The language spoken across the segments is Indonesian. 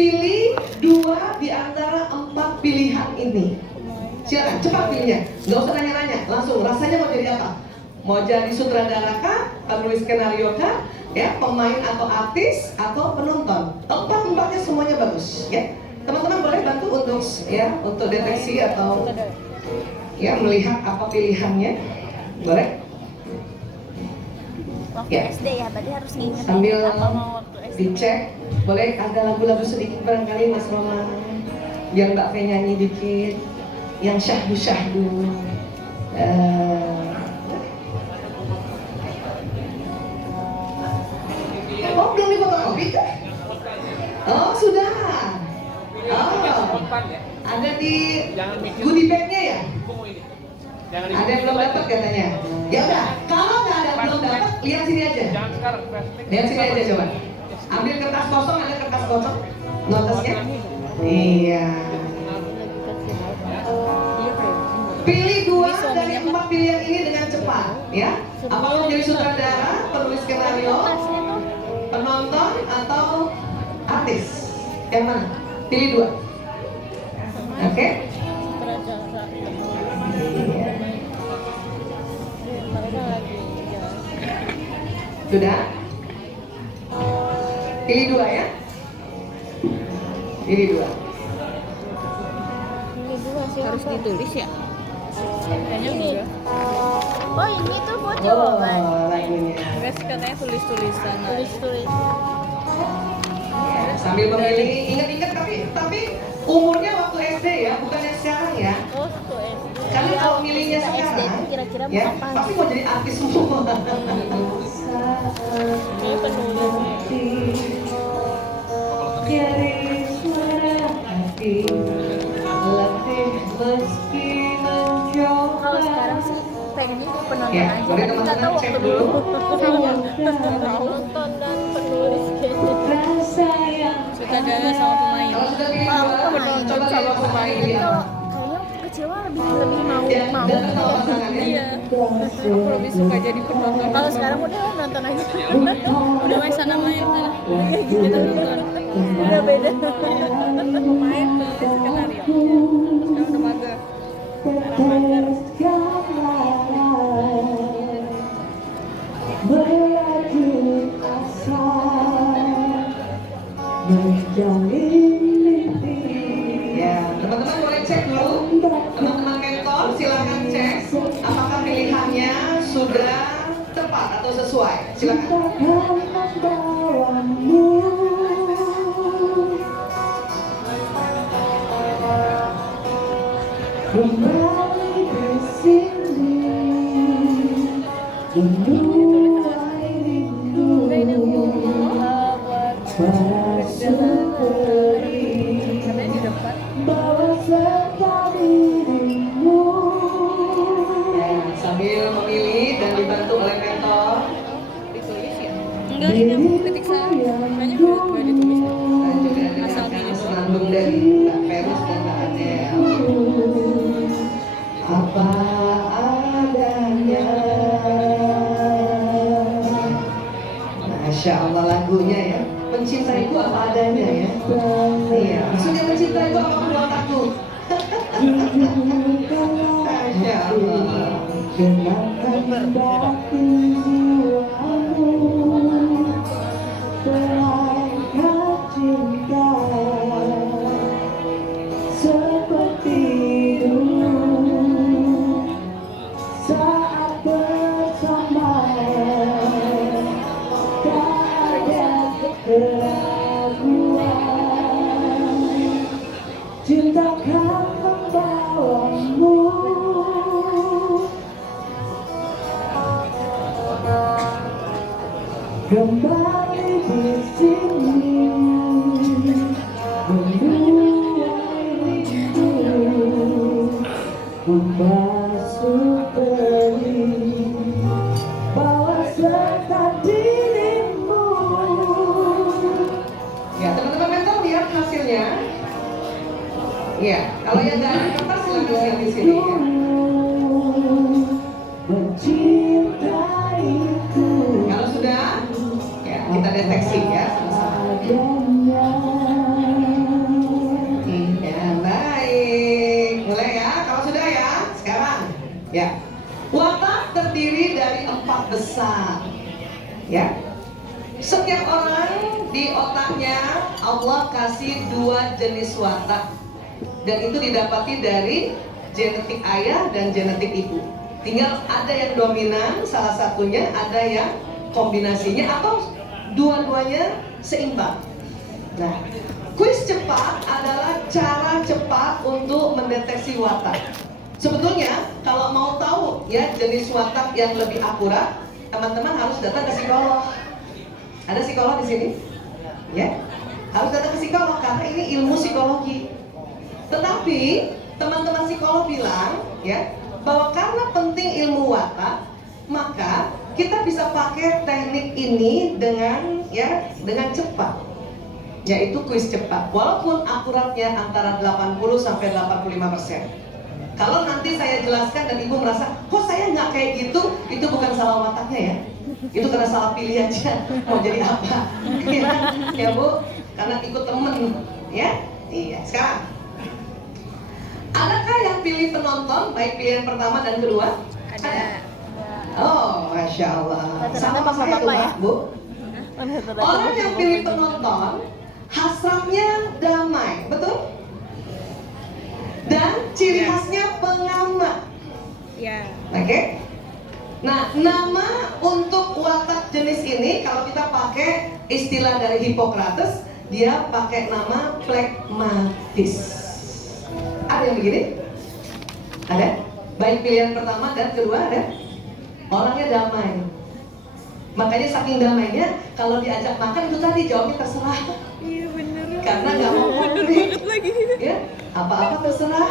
pilih 2 di antara 4 pilihan ini. Silakan, cepat pilihnya. Nggak usah nanya-nanya, langsung. Rasanya mau jadi apa? Mau jadi sutradara kah? Penulis skenario kah? Ya, pemain atau artis atau penonton? Empat-empatnya semuanya bagus. Ya, teman-teman boleh bantu untuk untuk deteksi atau melihat apa pilihannya. Boleh? Waktu SD ya, berarti harus nginget Sambil apa mau waktu SD. dicek, boleh ada lagu-lagu sedikit barangkali Mas Roma, biar Mbak Fe nyanyi dikit, yang syahdu-syahdu. Oh, belum difotokopi kah? Oh, sudah. Oh, ada di goodie bag-nya ya? Ada yang belum dapat katanya. Ya udah, kalau nggak ada belum dapat, lihat sini aja. Lihat sini aja coba. Ambil kertas kosong, ada kertas kosong, notesnya. Iya. Pilih 2 dari 4 pilihan ini dengan cepat, ya. Apakah menjadi sutradara, penulis skenario, penonton atau artis? Yang mana? Pilih 2. Oke? Sudah? Pilih 2 ya? Pilih 2. Harus ditulis ya? Kayaknya enggak. Oh ini tuh buat jawaban. Lagunya. Enggak sih, katanya tulis-tulisan. Tulis-tulis. Ya, sambil memilih, ingat-ingat tapi umurnya waktu SD ya, bukan yang sekarang ya. Oh tuh SD. Karena kalau milihnya Kita SD sekarang, itu kira-kira ya apa? pasti mau jadi artis semua. Ini penulis. Dari suara hati, letih meski mencoba. Kalau sekarang sih pengennya jadi penonton Ya, aja, boleh tapi nggak teman-teman tahu cek waktu dulu. penonton dan penulis kayaknya. Sutradara sama pemain. Kalau sudah pilih Kalau 2, pemain, coba sama lihat pemain. pasangan dia. Kalau kayaknya waktu kecil mah lebih mau Ya, mau. dan tahu pasangannya. Iya. Aku lebih suka jadi penonton. Kalau sekarang udah nonton aja. Udah main sana main sana. Kita nonton. Udah beda. Pemain penulis skenario. Sekarang udah mager. Sekarang mager. Ya, teman-teman boleh cek dulu. Teman-teman mentor silakan cek apakah pilihannya sudah tepat atau sesuai. Silakan. Kembali ke sini, menuai rindu pada superi, bawa serta dirimu. Ya, sambil memilih dan dibantu oleh mentor. Ditulis ya? Enggak, ini aku ketik salah. Kayaknya gue ditulis. Dan juga Asal dengarkan pilih. senandung dari Mbak Ferus dan Mbak Adel. Apa adanya. Masya Allah lagunya ya. Mencintaiku apa adanya ya. Iya, maksudnya mencintaiku apa buat aku. Masya Allah. Kenangan batin jiwamu, terangkat cinta seperti dulu saat bersama, tak ada keraguan, cintakan membawamu. Kembali di sini, menuai rindu, membasuh pedih, bawa serta dirimu. Ya, teman-teman mentor lihat hasilnya. Iya, kalau yang nggak ada kertas silakan lihat di sini ya. Mencintaiku, Kalau sudah, ya kita deteksi ya sama-sama. adanya. Ya, watak terdiri dari 4 besar. Ya, setiap orang di otaknya Allah kasih 2 jenis watak, dan itu didapati dari genetik ayah dan genetik ibu. Tinggal ada yang dominan salah satunya, ada yang kombinasinya, atau dua-duanya seimbang. Nah, kuis cepat adalah cara cepat untuk mendeteksi watak. Sebetulnya kalau mau tahu ya jenis watak yang lebih akurat, teman-teman harus datang ke psikolog. Ada psikolog di sini? Ya, harus datang ke psikolog karena ini ilmu psikologi. Tetapi teman-teman psikolog bilang ya bahwa karena penting ilmu watak, maka kita bisa pakai teknik ini dengan cepat, yaitu kuis cepat. Walaupun akuratnya antara 80 sampai 85%. Kalau nanti saya jelaskan dan ibu merasa, kok saya nggak kayak gitu, itu bukan salah wataknya ya, itu karena salah pilih aja mau jadi apa, ya bu, karena ikut temen, ya. Iya. Sekarang, adakah yang pilih penonton baik pilihan pertama dan kedua? Ada. Oh, masya Allah. Sama Rata-rata saya tuh bapak ya? Pak, bu. Orang yang pilih penonton hasratnya damai, betul? Dan ciri khasnya pengamat. Ya. Oke. Nah, nama untuk watak jenis ini kalau kita pakai istilah dari Hippocrates, dia pakai nama phlegmatis. Ada yang begini? Ada? Baik pilihan pertama dan kedua ada? Orangnya damai. Makanya saking damainya, kalau diajak makan itu tadi jawabnya terserah. Iya bener. Karena nggak mau konflik. Lagi. Ya, apa-apa terserah.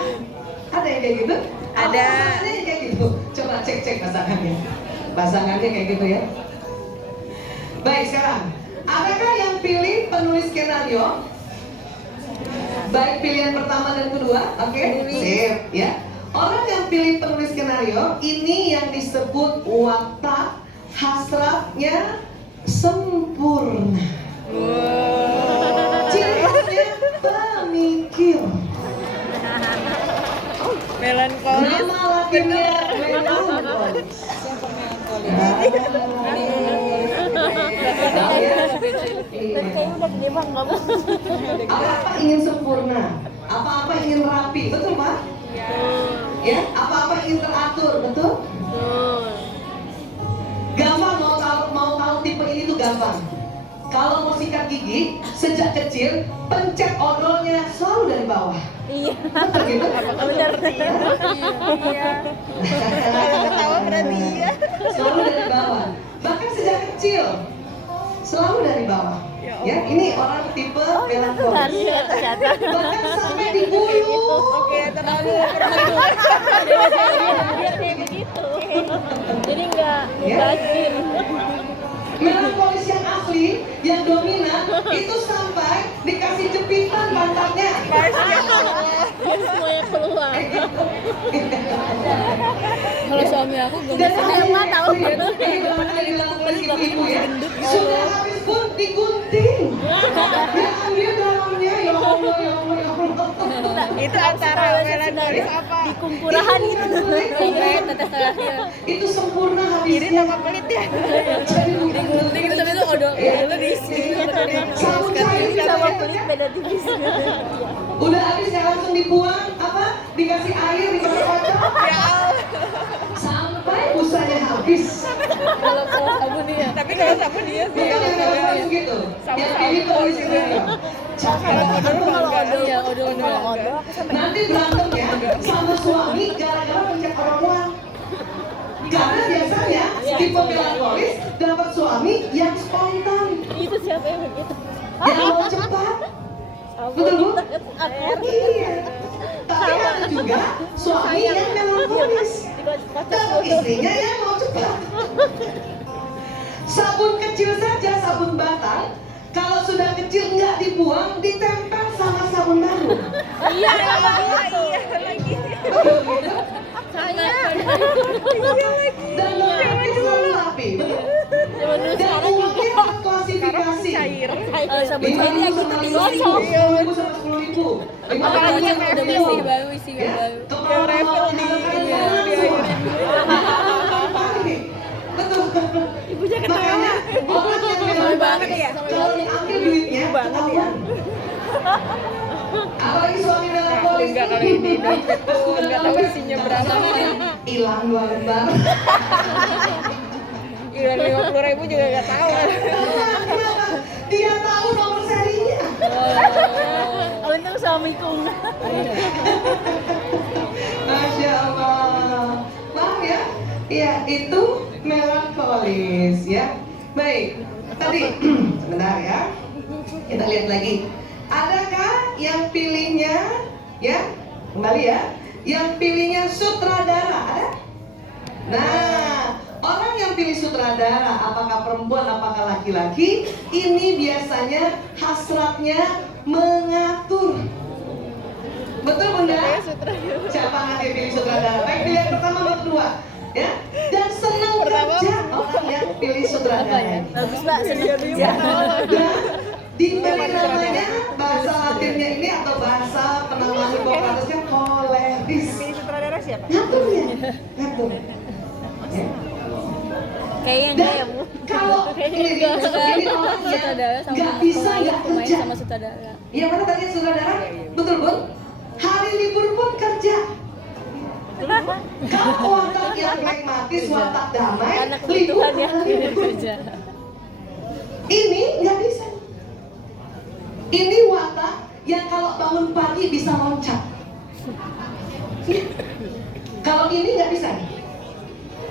Ada yang kayak gitu? Ada. Pasangannya yang kayak gitu. Coba cek pasangannya. Pasangannya kayak gitu ya. Baik, sekarang adakah yang pilih penulis skenario? Baik pilihan pertama dan kedua, oke? Sip, ya. Orang yang pilih penulis skenario ini yang disebut watak hasratnya sempurna. Ciri khasnya pemikir. Melankolis. Nama latinnya melankolis. Kayaknya udah gede bang, nggak mau. Apa-apa ingin sempurna, apa-apa ingin rapi, betul Pak? Ya, apa-apa ingin teratur, betul? Gampang mau tahu tipe ini tuh gampang. Kalau mau sikat gigi sejak kecil, pencet odolnya selalu dari bawah. Iya. Betul gitu? Bener. Iya. Ketawa berarti iya. Selalu dari bawah. Bahkan sejak kecil selalu dari bawah. Ya, ini orang tipe melankolis. Iya ternyata. Bahkan sampai di bulu. Oke, terlalu. Biar kayak begitu. Jadi nggak Ya. bajin. Melankolis yang asli, yang dominan, itu sampai dikasih jepitan pantatnya. Biar semuanya keluar. Kalau suami aku Dan nggak tahu. ini benar-benar dilakukan ibu-ibu ya. Sudah habis pun digunting. Diambil dalamnya, ya Allah, ya Allah, ya Allah. itu antara melankolis apa? Di kumpurahan gitu. Iya, tetes terakhir. Itu sempurna Ini habisnya. nama pelit ya. Jadi bukan Gunting tapi itu odol diisi. sabun cair Sama pelit beda tipis. udah habis ya langsung dibuang apa? Dikasih air, dikasih kocok. Ya Allah. Sampai busanya habis. Kalau sabun dia. Tapi kalau sabun dia sih. Betul yang harus gitu. Yang pilih penulis skenario. Kalau odol Kalau odol, ya odol kalau odol aku sampai Nanti berantem ya sama suami gara-gara pencet orang. Karena biasanya tipe melankolis dapat suami yang spontan, itu siapa yang begitu? yang mau cepat. Betul bu? Iya. Tapi ada juga suami yang melankolis dapat istrinya yang mau cepat. Sabun kecil saja, sabun batang, kalau sudah kecil nggak dibuang, ditempel sama sabun baru. Iya, iya lagi. Betul gitu? saya. Dan nanti selalu rapi, betul? Zaman dulu Dan sekarang uangnya terklasifikasi. Cair. sabun Lima cair yang ribu kita sama digosok. 5.000 sama 10.000. Apalagi yang udah isi baru Ya, baru. kepala Yang refill di mahal, ini, mahal, di mahal. airin dulu. Ibunya ketawa. Makanya orang yang memang banget ya. kalau diambil duitnya ketahuan. Apalagi suami melankolis. Enggak, kalau ini duit itu enggak tahu isinya berapa. Hilang 2 lembar. Hilang 50.000 juga enggak tahu. Dia tahu nomor serinya. Untung suamiku. Masya Allah. Paham ya? Iya, itu melankolis ya. Baik, tadi sebentar ya. Kita lihat lagi. Adakah yang pilihnya ya? Kembali ya. Yang pilihnya sutradara ada? Nah, orang yang pilih sutradara, apakah perempuan, apakah laki-laki, ini biasanya hasratnya mengatur. Betul Bunda? Siapa yang pilih sutradara? Baik, pilihan pertama atau kedua? Ya, dan senang kerja orang yang pilih sutradara. Bagus Mbak, senang Ya, dan diberi namanya bahasa Latinnya ini atau bahasa penamaan Hippocratesnya koleris. Pilih sutradara siapa? Ngatur ya, ngatur. Ya. Kayaknya Dan enggak ya, Bu. kalau ini orang yang nggak bisa nggak kerja. Sama sutradara. Yang mana tadi sutradara? Betul Bun? Hari libur pun kerja. Kenapa? Kalau watak yang pragmatis, watak damai, Karena libur kebutuhan ya. kerja. Ini nggak bisa. Ini watak yang kalau bangun pagi bisa loncat. Kalau ini nggak bisa.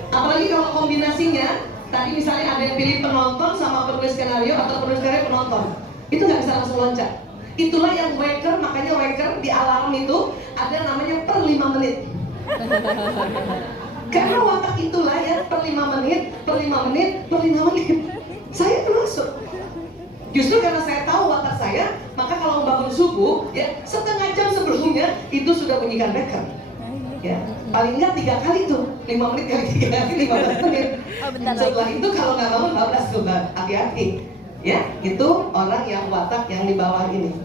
Apalagi kalau kombinasinya, tadi misalnya ada yang pilih penonton sama penulis skenario atau penulis skenario penonton, itu nggak bisa langsung loncat. Itulah yang waker, makanya waker di alarm itu ada namanya per 5 menit. Karena watak itulah ya per 5 menit, per 5 menit, per 5 menit. Saya termasuk. Justru karena saya tahu watak saya, maka kalau bangun subuh, ya setengah jam sebelumnya itu sudah bunyikan weker. Ya, paling nggak 3 kali tuh, 5 menit kali 3 kali 15 menit. Setelah itu kalau nggak bangun 14 tuh, hati-hati. Ya, itu orang yang watak yang di bawah ini.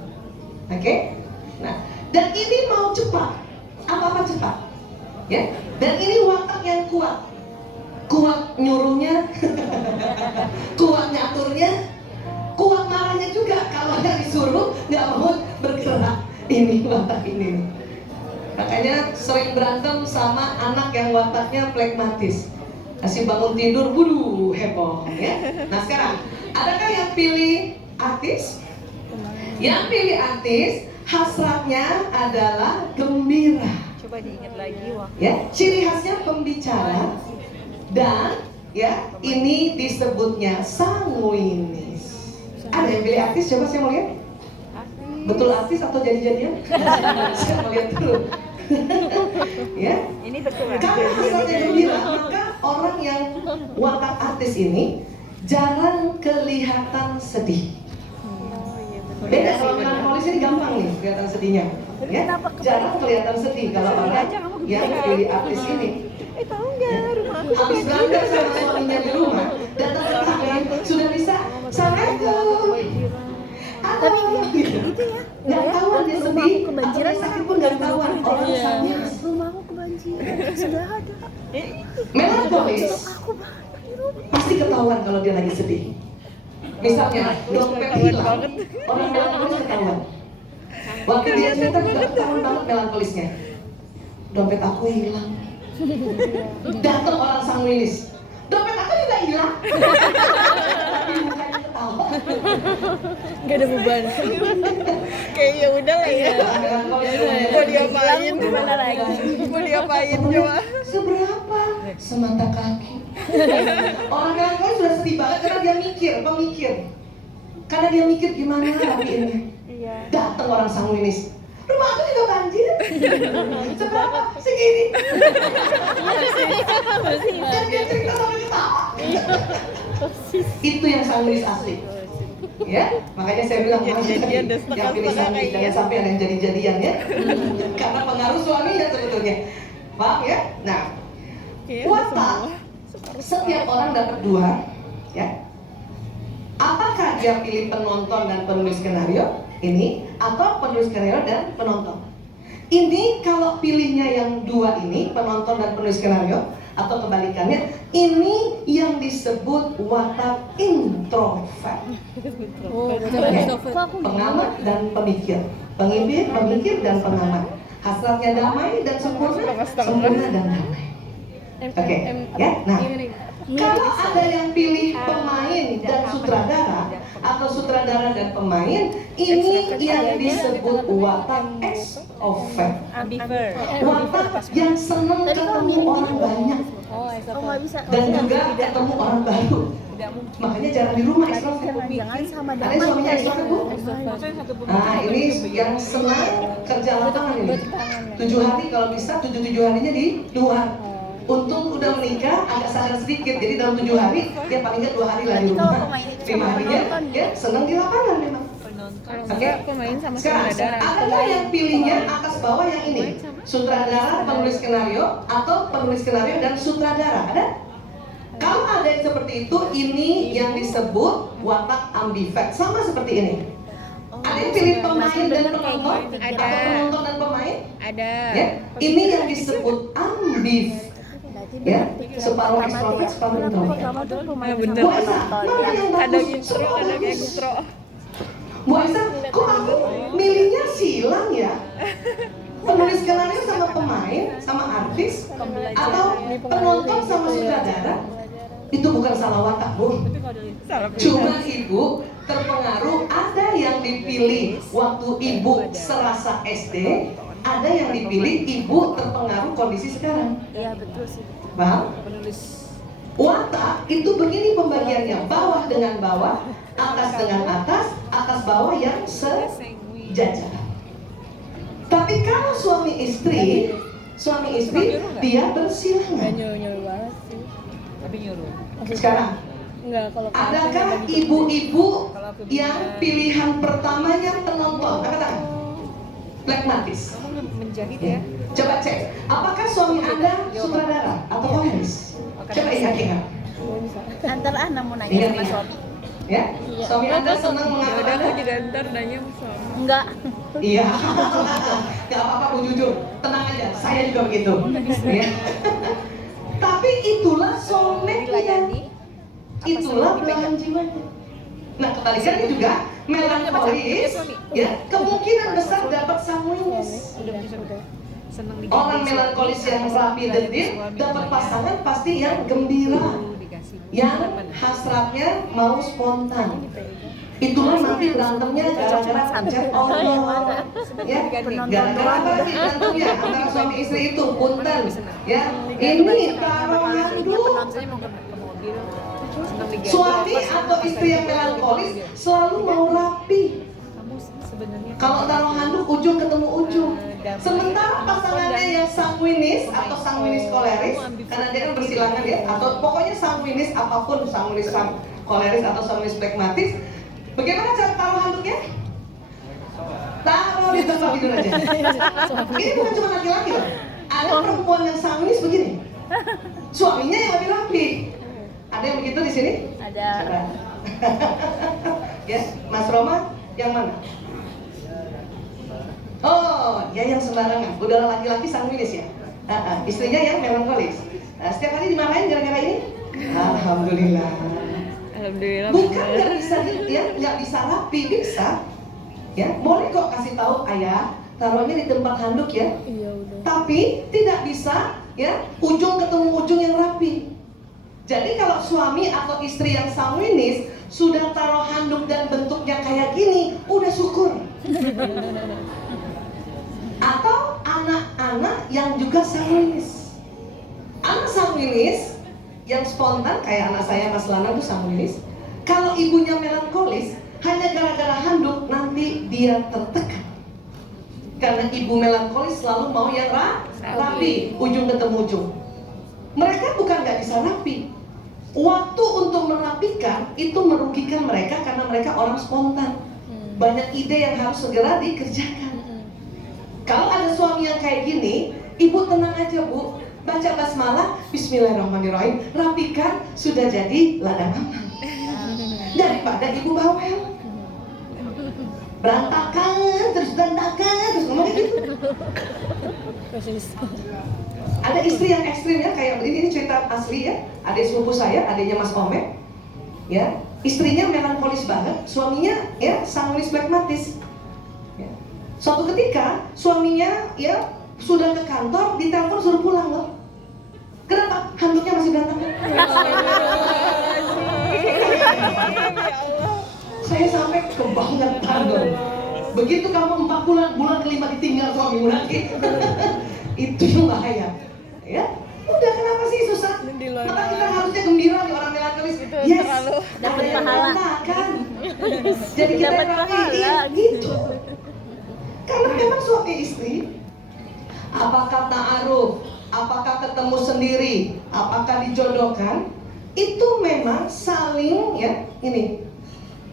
Oke? Nah, dan ini mau cepat, apa-apa cepat. Ya, dan ini watak yang kuat. Kuat nyuruhnya, kuat ngaturnya, kuat marahnya juga kalau yang disuruh nggak mau bergerak. Ini watak ini. Makanya sering berantem sama anak yang wataknya pragmatis. Kasih bangun tidur, wuduh, heboh ya. Nah sekarang, adakah yang pilih artis? Yang pilih artis, hasratnya adalah gembira. Coba diingat lagi waktu. Ya, ciri khasnya pembicara dan ya ini disebutnya sanguinis. Ada yang pilih artis? Coba saya mau lihat. Betul artis atau jadi-jadian? Saya mau lihat dulu. Ya. Ini betul. Karena hasratnya gembira, maka orang yang watak artis ini jarang kelihatan sedih. Beda kalau melankolis ini gampang nih kelihatan sedihnya. Ya, jarang kelihatan sedih kalau orang yang pilih artis ini. Tahu nggak rumah aku? Habis berantem sama suaminya di rumah, datang ke taman, sudah bisa Assalamualaikum. Tapi gitu ya. Nggak tahuan dia sedih, kebanjiran sakit pun nggak tahuan. Orang misalnya Rumahku kebanjiran, sudah ada. melankolis pasti ketahuan kalau dia lagi sedih. Misalnya dompet hilang, orang melankolis ketahuan. Waktu dia cerita juga ketahuan banget melankolisnya. Dompet aku hilang. Datang orang sanguinis. Dompet aku juga hilang. Tapi mukanya ketawa. Gak ada beban. Kayak ya udah lah ya. Mau diapain? Gimana lagi? Mau diapain coba? Seberapa? Semata kaki. Orang melankolis sudah sedih banget karena dia pemikir. Karena dia mikir gimana rapiinnya. Datang orang sanguinis. Rumah aku juga banjir. Seberapa? Segini. Dan dia cerita sampai ketawa. Itu yang sanguinis asli. Ya, makanya saya bilang yang pilih sanguinis jangan sampai ada yang jadi-jadian ya. Karena pengaruh suaminya sebetulnya. Paham ya? Nah, watak setiap orang dapat 2 ya. Apakah dia pilih penonton dan penulis skenario ini atau penulis skenario dan penonton? Ini kalau pilihnya yang 2 ini, penonton dan penulis skenario atau kebalikannya, Ini yang disebut watak introvert. Pengamat dan pemikir, pemikir dan pengamat. Hasratnya damai dan sempurna, sempurna dan damai. Oke, ya. Nah, kalau ada yang pilih pemain dan sutradara atau sutradara dan pemain, ini yang disebut watak extrovert. Watak yang senang ketemu orang banyak dan juga ketemu orang baru. Makanya jarang di rumah extrovert. Ada yang suaminya extrovert, Bu? Nah, ini yang senang kerja lapangan ini. 7 hari kalau bisa, 7 harinya di luar. Untung udah menikah, agak sadar sedikit. Jadi dalam 7 hari, dia paling nggak 2 hari lah di rumah. 5 harinya, ya senang di lapangan memang. Oke, sekarang ada yang pilihnya atas bawah yang ini, sutradara, penulis skenario, atau penulis skenario dan sutradara. Ada? Kalau ada yang seperti itu, ini yang disebut watak ambivert. Sama seperti ini. Ada yang pilih pemain dan penonton, atau penonton dan pemain? Ada. Ya, ini yang disebut ambivert. Ya, separuh ekstrovert, separuh introvert. Bu Aisyah, mana yang bagus? Semua bagus. Bu Aisyah, kok aku milihnya silang ya? Penulis skenario sama pemain, sama artis, atau penonton sama sutradara? Itu bukan salah watak, Bu. Cuma Ibu terpengaruh, ada yang dipilih waktu Ibu serasa SD, ada yang dipilih Ibu terpengaruh kondisi sekarang. Iya betul sih. Bang, watak itu begini pembagiannya, bawah dengan bawah, atas dengan atas bawah yang sejajar. Tapi kalau suami istri dia bersilangan. Sekarang, adakah ibu-ibu yang pilihan pertamanya penonton? Angkat tangan. Pragmatis. Ya. Coba cek, apakah suami Anda sutradara atau penulis? Coba ingat-ingat. Antar namun nanya sama suami. Ya, suami Anda senang mengatakan. Aku juga ntar nanya sama suami. Enggak. Iya, nggak apa-apa, Bu, jujur, tenang aja, saya juga begitu. Ya. Tapi itulah soulmate-nya, itulah belahan jiwanya. Nah, kebalikannya juga melankolis, ya kemungkinan besar dapat sanguinis. Orang melankolis yang rapi detil dapat pasangan pasti yang gembira, yang hasratnya mau spontan. Itulah nanti berantemnya gara-gara chat online, ya gara-gara apa sih berantemnya antara suami istri itu, punten, ya ini taruh handuk. Suami atau istri yang melankolis selalu mau rapi. Kalau taruh handuk ujung ketemu ujung. Sementara pasangannya yang sanguinis atau sanguinis koleris, karena dia kan bersilangan ya, atau pokoknya sanguinis apapun, sanguinis koleris atau sanguinis pragmatis. Bagaimana cara taruh handuknya? Taruh di tempat tidur aja. Ini bukan cuma laki-laki loh. Ada perempuan yang sanguinis begini. Suaminya yang lebih rapi. Ada yang begitu di sini? Ada. Ya, Mas Roma yang mana? Oh, ya yang sembarangan. Udah laki-laki sanguinis ya. Istrinya yang melankolis. Setiap hari dimarahin gara-gara ini? Alhamdulillah. Alhamdulillah. Bukan nggak bisa ya, nggak bisa rapi, bisa. Ya, boleh kok kasih tahu ayah, taruhnya di tempat handuk ya. Iya udah. Tapi tidak bisa ya, ujung ketemu ujung yang rapi. Jadi kalau suami atau istri yang sanguinis sudah taruh handuk dan bentuknya kayak gini, udah syukur. Atau anak-anak yang juga sanguinis. Anak sanguinis yang spontan kayak anak saya Mas Lana itu sanguinis. Kalau ibunya melankolis, hanya gara-gara handuk nanti dia tertekan. Karena ibu melankolis selalu mau yang rapi, ujung ketemu ujung. Mereka bukan nggak bisa rapi. Waktu untuk merapikan itu merugikan mereka karena mereka orang spontan. Banyak ide yang harus segera dikerjakan. Kalau ada suami yang kayak gini, ibu tenang aja Bu, baca basmalah, Bismillahirrahmanirrahim, rapikan, sudah jadi ladang aman. Daripada ibu bawel, berantakan terus ngomongnya gitu. Ada istri yang ekstrim ya, kayak ini cerita asli ya. Adik sepupu saya, adiknya Mas Omek, ya, istrinya melankolis banget, suaminya ya sanguinis flekmatis. Ya. Suatu ketika suaminya ya sudah ke kantor, ditelepon suruh pulang loh. Kenapa? Handuknya masih berantakan. Saya sampai kebangetan dong. Begitu kamu 4 bulan, bulan kelima ditinggal suamimu lagi, itu yang bahaya. Ya, udah kenapa sih susah? Maka kita harusnya gembira nih orang melankolis. Yes, ada yang berantakan. Jadi kita Dapat rapiin gitu. Karena memang suami istri, apakah ta'aruf, apakah ketemu sendiri, apakah dijodohkan, itu memang saling ya ini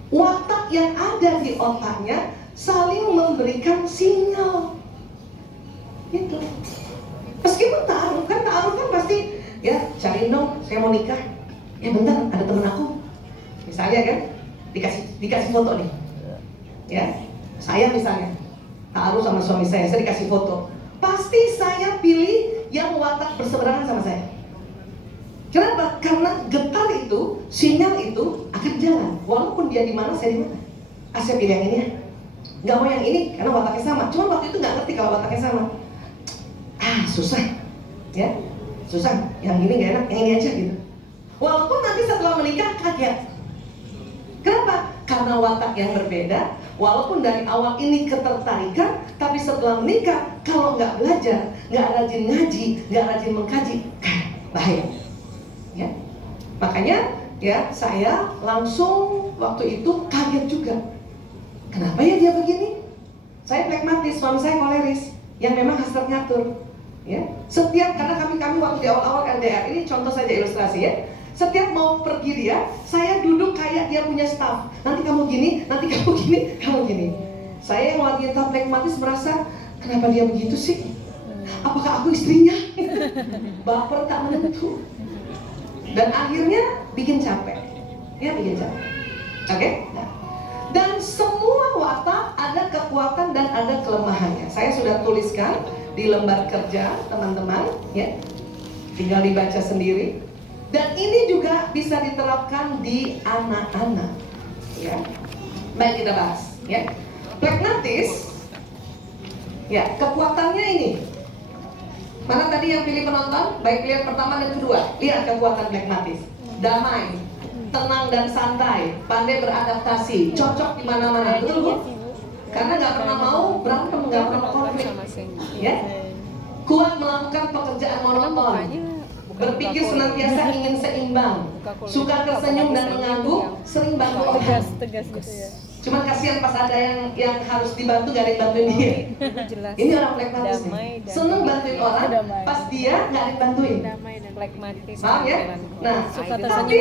watak yang ada di otaknya saling memberikan sinyal gitu. Meskipun ta'aruf kan pasti ya cariin dong, saya mau nikah. Ya bentar, ada temen aku misalnya kan dikasih foto nih ya, saya misalnya ta'aruf sama suami saya dikasih foto, pasti saya pilih yang watak berseberangan sama saya. Kenapa? Karena getar itu, sinyal itu akan jalan. Walaupun dia di mana, saya di mana. Saya pilih yang ini ya. Gak mau yang ini karena wataknya sama. Cuma waktu itu nggak ngerti kalau wataknya sama. Susah, ya, susah. Yang ini nggak enak, yang ini aja gitu. Walaupun nanti setelah menikah kaget. Kenapa? Karena watak yang berbeda. Walaupun dari awal ini ketertarikan, tapi setelah menikah, kalau nggak belajar, nggak rajin ngaji, nggak rajin mengkaji, bahaya. Ya, makanya ya saya langsung waktu itu kaget juga. Kenapa ya dia begini? Saya flekmatis, suami saya koleris, yang memang hasrat ngatur. Ya, setiap karena kami waktu di awal-awal LDR ini contoh saja ilustrasi ya. Setiap mau pergi dia, saya duduk kayak dia punya staff. Nanti kamu gini, nanti kamu gini, kamu gini. Saya yang wanita flekmatis merasa, kenapa dia begitu sih? Apakah aku istrinya? Baper tak menentu. Dan akhirnya bikin capek. Ya, bikin capek. Oke? Nah. Dan semua watak ada kekuatan dan ada kelemahannya. Saya sudah tuliskan di lembar kerja, teman-teman, ya. Tinggal dibaca sendiri. Dan ini juga bisa diterapkan di anak-anak, ya. Baik, kita bahas, ya. Flekmatis, ya, kekuatannya ini. Mana tadi yang pilih penonton? Baik pilihan pertama dan kedua. Lihat kekuatan flekmatis. Damai, tenang dan santai, pandai beradaptasi, cocok di mana-mana. Betul Bu? Karena nggak pernah mau berantem, nggak pernah konflik, ya. Kuat melakukan pekerjaan monoton. Berpikir senantiasa ingin seimbang, suka tersenyum dan mengangguk, sering bantu orang. Tegas gitu ya. Cuman kasihan pas ada yang harus dibantu, gak ada yang bantuin dia. Ini orang flekmatis nih, seneng bantuin orang, pas dia gak ada yang bantuin. Paham ya? Nah, tapi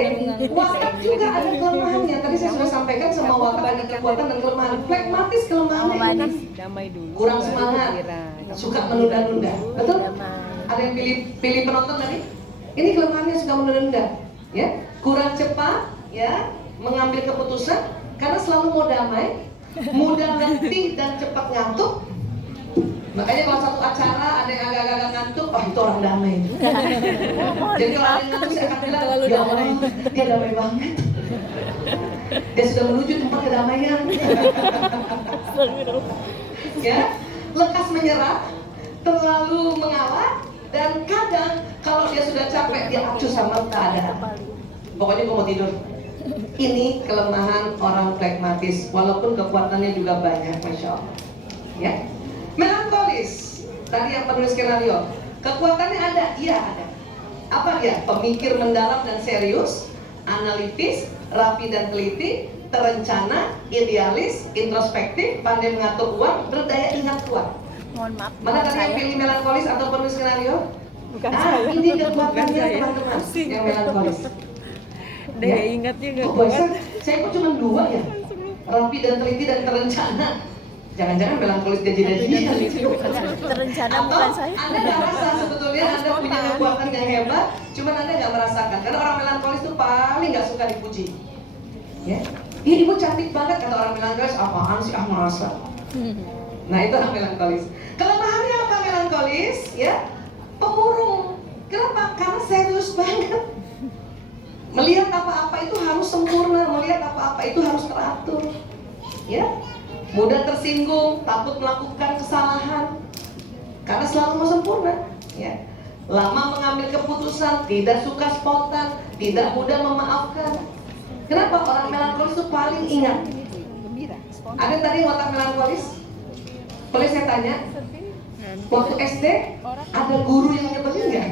watak juga ada kelemahannya. Tadi saya sudah sampaikan semua watak ada kekuatan dan kelemahan. Flekmatis kelemahannya kurang semangat, suka menunda-nunda. Betul? Ada yang pilih penonton tadi? Ini kelemahannya suka menunda-nunda, ya, kurang cepat, ya, mengambil keputusan karena selalu mau damai, mudah letih dan cepat ngantuk. Makanya kalau satu acara ada yang agak-agak ngantuk, itu orang damai. Jadi kalau ada yang ngantuk saya akan bilang, ya Allah, dia damai banget. Dia sudah menuju tempat kedamaian. Ya, lekas menyerah, terlalu mengalah. Dan kadang kalau dia sudah capek, dia acuh sama keadaan. Pokoknya gue mau tidur. Ini kelemahan orang flekmatis, walaupun kekuatannya juga banyak, Masya Allah. Ya. Melankolis, tadi yang penulis skenario, kekuatannya ada? Iya ada. Apa dia? Pemikir mendalam dan serius, analitis, rapi dan teliti, terencana, idealis, introspektif, pandai mengatur uang, berdaya ingat kuat. Mohon maaf. Mana tadi yang pilih melankolis atau penulis skenario? Bukan Nah, saya. ini kekuatannya teman-teman yang melankolis. Daya ingatnya gak Kok kuat. bisa? Saya kok cuma 2 ya? Rapi dan teliti dan terencana. Jangan-jangan melankolis jadi-jadian. Terencana Atau bukan saya. Anda nggak merasa sebetulnya Anda punya kekuatan yang hebat, cuman Anda nggak merasakan. Karena orang melankolis itu paling nggak suka dipuji. Ya, ibu cantik banget kata orang melankolis. Apaan sih? Masa. Nah itu orang melankolis. Kelemahannya apa melankolis? melankolis, ya, pemurung. Kenapa? Karena serius banget. Melihat apa-apa itu harus sempurna, melihat apa-apa itu harus teratur. Ya, mudah tersinggung, takut melakukan kesalahan, karena selalu mau sempurna. Ya, lama mengambil keputusan, tidak suka spontan, tidak mudah memaafkan. Kenapa? Orang melankolis itu paling ingat. Ada yang tadi watak melankolis? Boleh saya tanya? Waktu SD ada guru yang nyebelin nggak?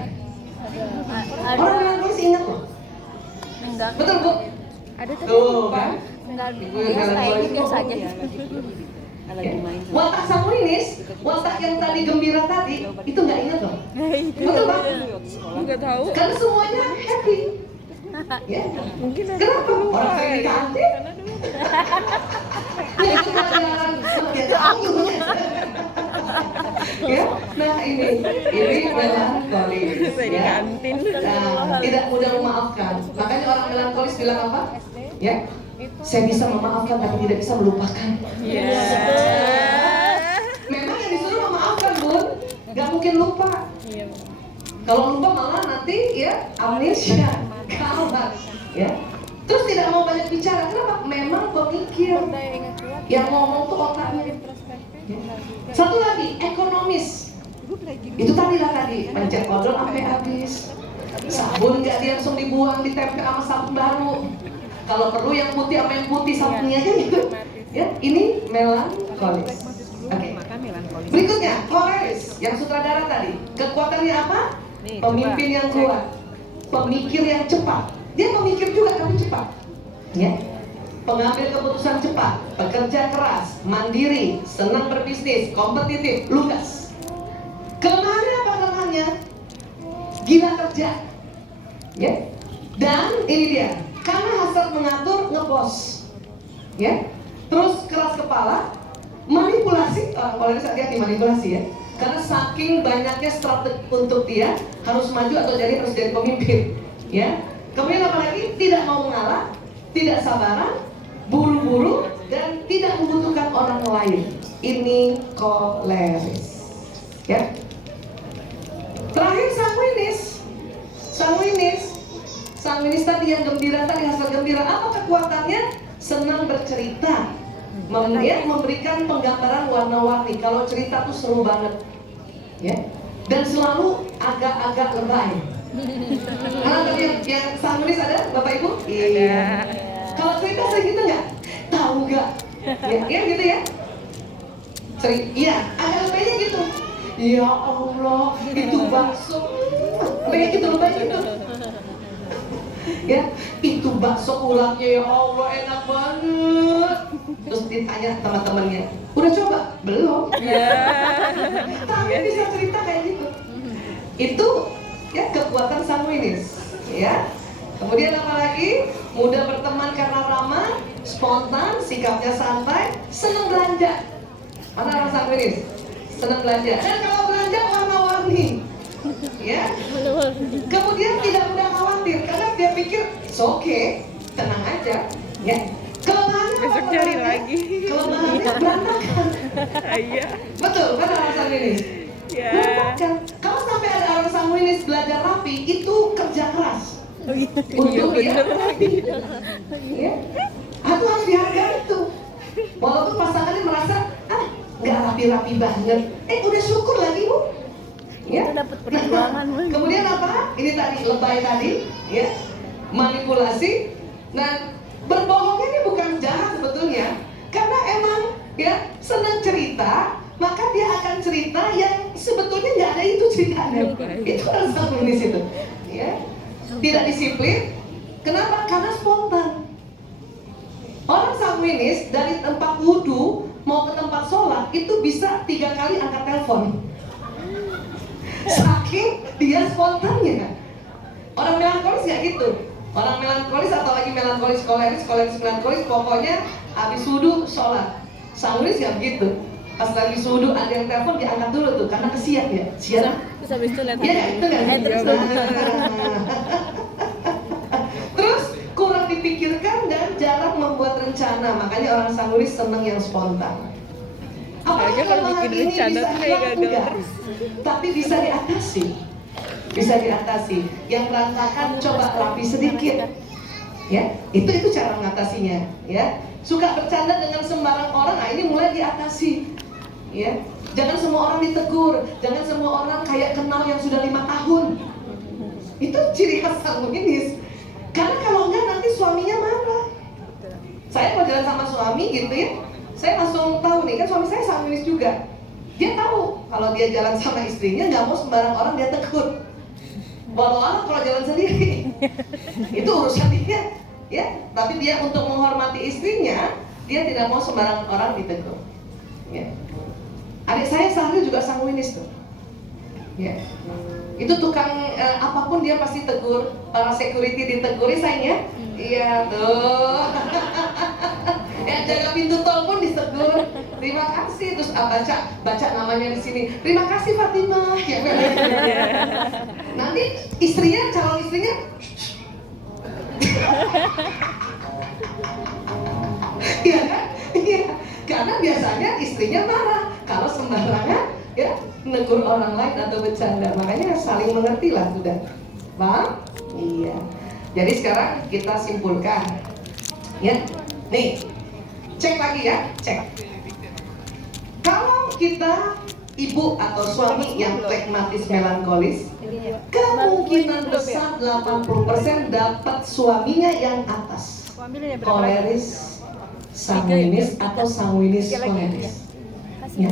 Orang melankolis ingat loh. Enggak. Betul Bu? Ada tapi Tuh kan? enggak Ibu yang biasa melankolis ini biasa aja. Ya. Watak sanguinis, watak yang tadi gembira tadi, itu nggak ingat loh. Betul Pak? Nggak tahu. Karena semuanya happy. Ya. Mungkin ada Kenapa? Orang sering di kantin. Ya, itu pelajaran dia tahu gurunya. Ya, nah ini melankolis. Saya di Ya. kantin. Nah, tidak mudah memaafkan. Makanya orang melankolis bilang apa? Ya, saya bisa memaafkan tapi tidak bisa melupakan. Iya. Memang yang disuruh memaafkan Bun, nggak mungkin lupa. Kalau lupa malah nanti ya amnesia, kalah, ya. Terus tidak mau banyak bicara, kenapa? Memang pemikir. Yang ngomong tuh otaknya. Ya. Satu lagi, ekonomis. Itu tadi lah tadi, pencet odol sampai habis. Sabun nggak dia langsung dibuang, ditempel sama sabun baru. Kalau perlu yang putih sama yang putih sabunnya aja gitu. Ya, ini melankolis. Oke. Berikutnya, koleris, yang sutradara tadi. Kekuatannya apa? Pemimpin yang kuat, pemikir yang cepat. Dia pemikir juga tapi cepat. Ya. Pengambil keputusan cepat, bekerja keras, mandiri, senang berbisnis, kompetitif, lugas. Kelemahannya apa kelemahannya? Gila kerja. Ya. Dan ini dia, karena hasrat mengatur, ngebos. Ya. Terus keras kepala, manipulasi. Kalau ini hati manipulasi ya. Karena saking banyaknya strategi untuk dia harus maju atau harus jadi pemimpin. Ya. Kemudian apalagi tidak mau mengalah, tidak sabaran, buru-buru, dan tidak membutuhkan orang lain. Ini koleris. Ya. Terakhir sanguinis tadi yang gembira tadi, hasil gembira. Apa kekuatannya? Senang bercerita, memberikan penggambaran warna-warni. Kalau cerita tuh seru banget, ya. Dan selalu agak-agak lebay. Karena tadi yang sanguinis ada, Bapak Ibu? Iya. Kalau cerita sering gitu nggak? Tahu nggak? Ya gitu ya. Iya, agak lebaynya gitu. Ya Allah, itu bakso. Kayak gitu lebay gitu. Ya, itu bakso ulangnya ya Allah enak banget. Terus ditanya teman-temannya, udah coba? Belum. Tapi bisa cerita kayak gitu. Itu ya kekuatan sanguinis. Ya. Kemudian apa lagi? Mudah berteman karena ramah, spontan, sikapnya santai, senang belanja. Mana orang sanguinis? Senang belanja. Dan kalau belanja warna-warni. Ya. Kemudian tidak mudah khawatir karena dia pikir, oke, tenang aja. Ya. Kelemahannya Besok apa? cari lagi. Kelemahannya berantakan. Iya. Betul kan orang sanguinis? Ya. Berantakan. Kalau sampai ada orang sanguinis belajar rapi, itu kerja keras. Untuk dia rapi. Ya. Aku harus dihargai itu. Walaupun pasangannya merasa, nggak rapi-rapi banget. Udah syukur lagi Bu. Ya. Dapat perjuangan. Kemudian apa? Ini tadi lebay tadi, ya, manipulasi. Nah, berbohongnya ini bukan jahat sebetulnya, karena emang ya senang cerita, maka dia akan cerita yang sebetulnya nggak ada itu ceritanya. Itu orang sanguinis itu, ya. Tidak disiplin. Kenapa? Karena spontan. Orang sanguinis dari tempat wudhu mau ke tempat sholat itu bisa 3 kali angkat telepon. Saking dia spontannya. Orang melankolis nggak gitu. Orang melankolis atau lagi melankolis, koleris, melankolis, pokoknya habis wudhu sholat. Sanguinis nggak begitu. Pas lagi wudhu ada yang telepon diangkat dulu tuh karena kesiap ya. Siap. Terus habis itu lihat Iya, itu kan. terus Terus kurang dipikirkan dan jarang membuat rencana. Makanya orang sanguinis senang yang spontan. Apa aja kalau bikin kelemahan ini rencana bisa tuh kayak hilang, gagal enggak. terus. Tapi bisa diatasi. Bisa diatasi. Yang berantakan coba rapi sedikit. Ya, itu cara mengatasinya, ya. Suka bercanda dengan sembarang orang, nah ini mulai diatasi. Ya. Jangan semua orang ditegur, jangan semua orang kayak kenal yang sudah 5 tahun. Itu ciri khas sanguinis. Karena kalau enggak nanti suaminya marah. Saya kalau jalan sama suami gitu ya, saya langsung tahu nih, kan suami saya sanguinis juga. Dia tahu kalau dia jalan sama istrinya nggak mau sembarang orang dia tegur. Walau kalau jalan sendiri, itu urusan dia, ya. Tapi dia untuk menghormati istrinya, dia tidak mau sembarang orang ditegur. Ya. Adik saya Sahri juga sanguinis tuh. Ya. Itu tukang apapun dia pasti tegur. Para security diteguri sayangnya. Iya tuh. Ya jaga pintu tol pun ditegur. Terima kasih, terus baca namanya di sini. Terima kasih Fatimah. Ya, nanti istrinya, calon istrinya. Iya kan? Iya. Karena biasanya istrinya marah kalau sembarangan ya negur orang lain atau bercanda. Makanya saling mengerti lah sudah. Paham? Iya. Jadi sekarang kita simpulkan. Ya. Nih. Cek lagi ya, cek. Kalau kita ibu atau suami yang flegmatis melankolis, kemungkinan besar 80% dapat suaminya yang atas. Koleris, sanguinis atau sanguinis koleris. Ya.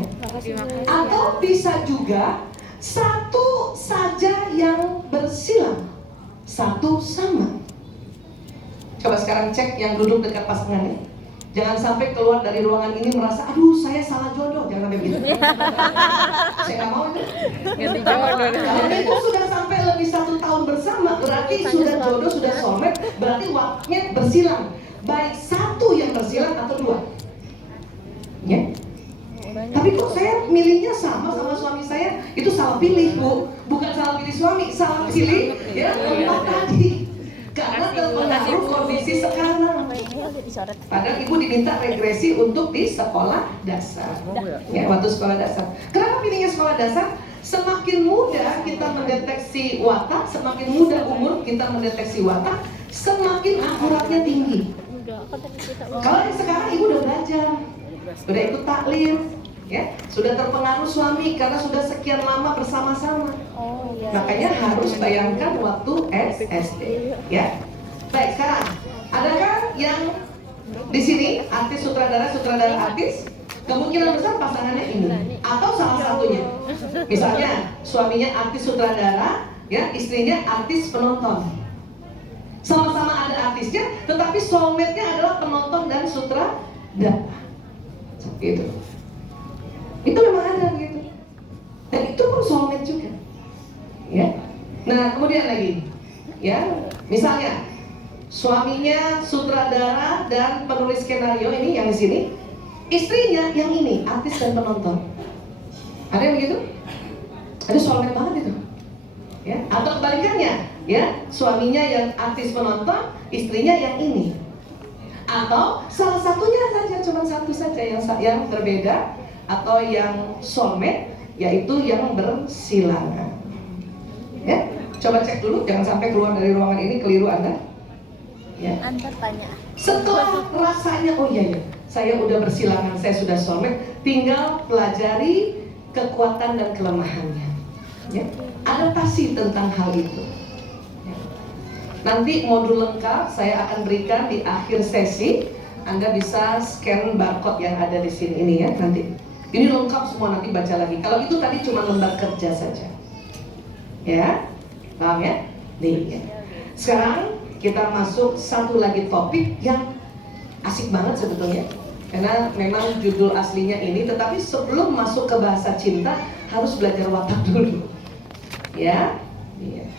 Atau bisa juga satu saja yang bersilang, satu sama. Coba sekarang cek yang duduk dekat pasangannya. Jangan sampai keluar dari ruangan ini merasa, aduh saya salah jodoh, jangan sampai begitu. Saya nggak mau itu. Ganti jodoh. Kalau itu sudah sampai lebih 1 tahun bersama, berarti sudah jodoh, sudah soulmate, berarti waktunya bersilang. Baik satu yang bersilang atau 2. Ya. Tapi kok saya milihnya sama suami saya, itu salah pilih Bu. Bukan salah pilih suami, salah pilih ya tempat tadi. Karena terpengaruh kondisi sekarang. Padahal ibu diminta regresi untuk di sekolah dasar. Ya, waktu sekolah dasar. Kenapa pilihnya sekolah dasar? Semakin mudah kita mendeteksi watak, semakin mudah umur kita mendeteksi watak, semakin akuratnya tinggi. Kalau yang sekarang ibu udah belajar, udah ikut taklim, ya, sudah terpengaruh suami karena sudah sekian lama bersama-sama. Makanya harus bayangkan waktu SD, ya. Baik, sekarang adakah yang di sini artis sutradara artis? Kemungkinan besar pasangannya ini atau salah satunya. Misalnya suaminya artis sutradara, ya, istrinya artis penonton. Sama-sama ada artisnya, tetapi soulmate-nya adalah penonton dan sutradara. Seperti itu. Itu memang ada gitu. Dan itu pun soulmate juga. Ya. Nah, kemudian lagi, ya, misalnya suaminya sutradara dan penulis skenario ini yang di sini, istrinya yang ini artis dan penonton. Ada yang begitu? Itu soulmate banget itu. Ya, atau kebalikannya, ya, suaminya yang artis penonton, istrinya yang ini. Atau salah satunya saja, cuma satu saja yang berbeda atau yang soulmate, yaitu yang bersilangan. Ya, coba cek dulu, jangan sampai keluar dari ruangan ini keliru Anda. Ya. Antar tanya. Setelah rasanya, oh iya ya, saya udah bersilangan, saya sudah soulmate, tinggal pelajari kekuatan dan kelemahannya. Ya. Adaptasi tentang hal itu. Ya. Nanti modul lengkap saya akan berikan di akhir sesi. Anda bisa scan barcode yang ada di sini ini ya nanti. Ini lengkap semua, nanti baca lagi. Kalau itu tadi cuma lembar kerja saja. Ya, paham ya? Nih, ya. Sekarang kita masuk satu lagi topik yang asik banget sebetulnya. Karena memang judul aslinya ini, tetapi sebelum masuk ke bahasa cinta harus belajar watak dulu. Ya, iya.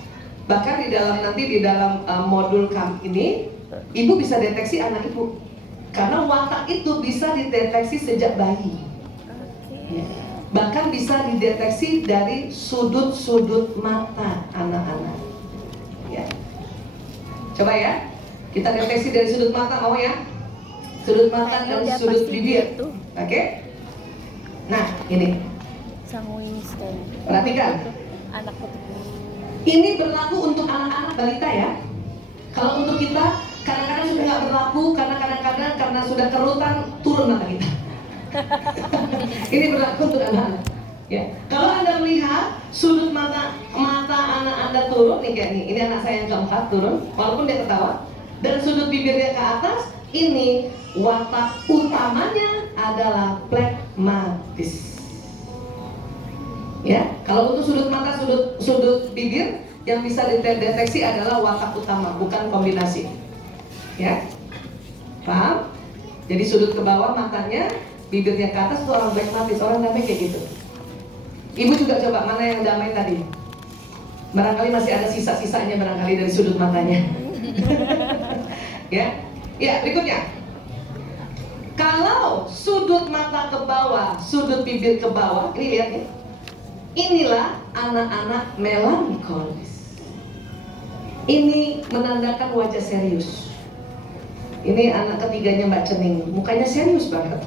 Bahkan di dalam modul kami ini, ibu bisa deteksi anak ibu. Karena watak itu bisa dideteksi sejak bayi. Ya. Bahkan bisa dideteksi dari sudut-sudut mata anak-anak. Ya. Coba ya, kita deteksi dari sudut mata, mau ya? Sudut mata dan sudut bibir. Oke? Nah, ini Sanguinis kan. perhatikan. Anak petugas. Ini berlaku untuk anak-anak balita ya. Kalau untuk kita kadang-kadang sudah nggak berlaku karena kadang-kadang karena sudah kerutan turun mata kita. Ini berlaku untuk anak-anak. Ya, kalau Anda melihat sudut mata anak Anda turun nih kayak nih, ini anak saya yang keempat turun, walaupun dia ketawa, dan sudut bibirnya ke atas, ini watak utamanya adalah flegmatis. Ya, kalau untuk sudut mata, sudut bibir yang bisa dideteksi adalah watak utama, bukan kombinasi. Ya, paham? Jadi sudut ke bawah matanya, bibirnya ke atas itu orang flegmatis, orang damai kayak gitu. Ibu juga coba mana yang damai tadi? Barangkali masih ada sisa-sisanya barangkali dari sudut matanya. Ya, ya berikutnya. Kalau sudut mata ke bawah, sudut bibir ke bawah, ini lihat nih. Inilah anak-anak melankolis. Ini menandakan wajah serius. Ini anak ketiganya Mbak Cening, mukanya serius banget.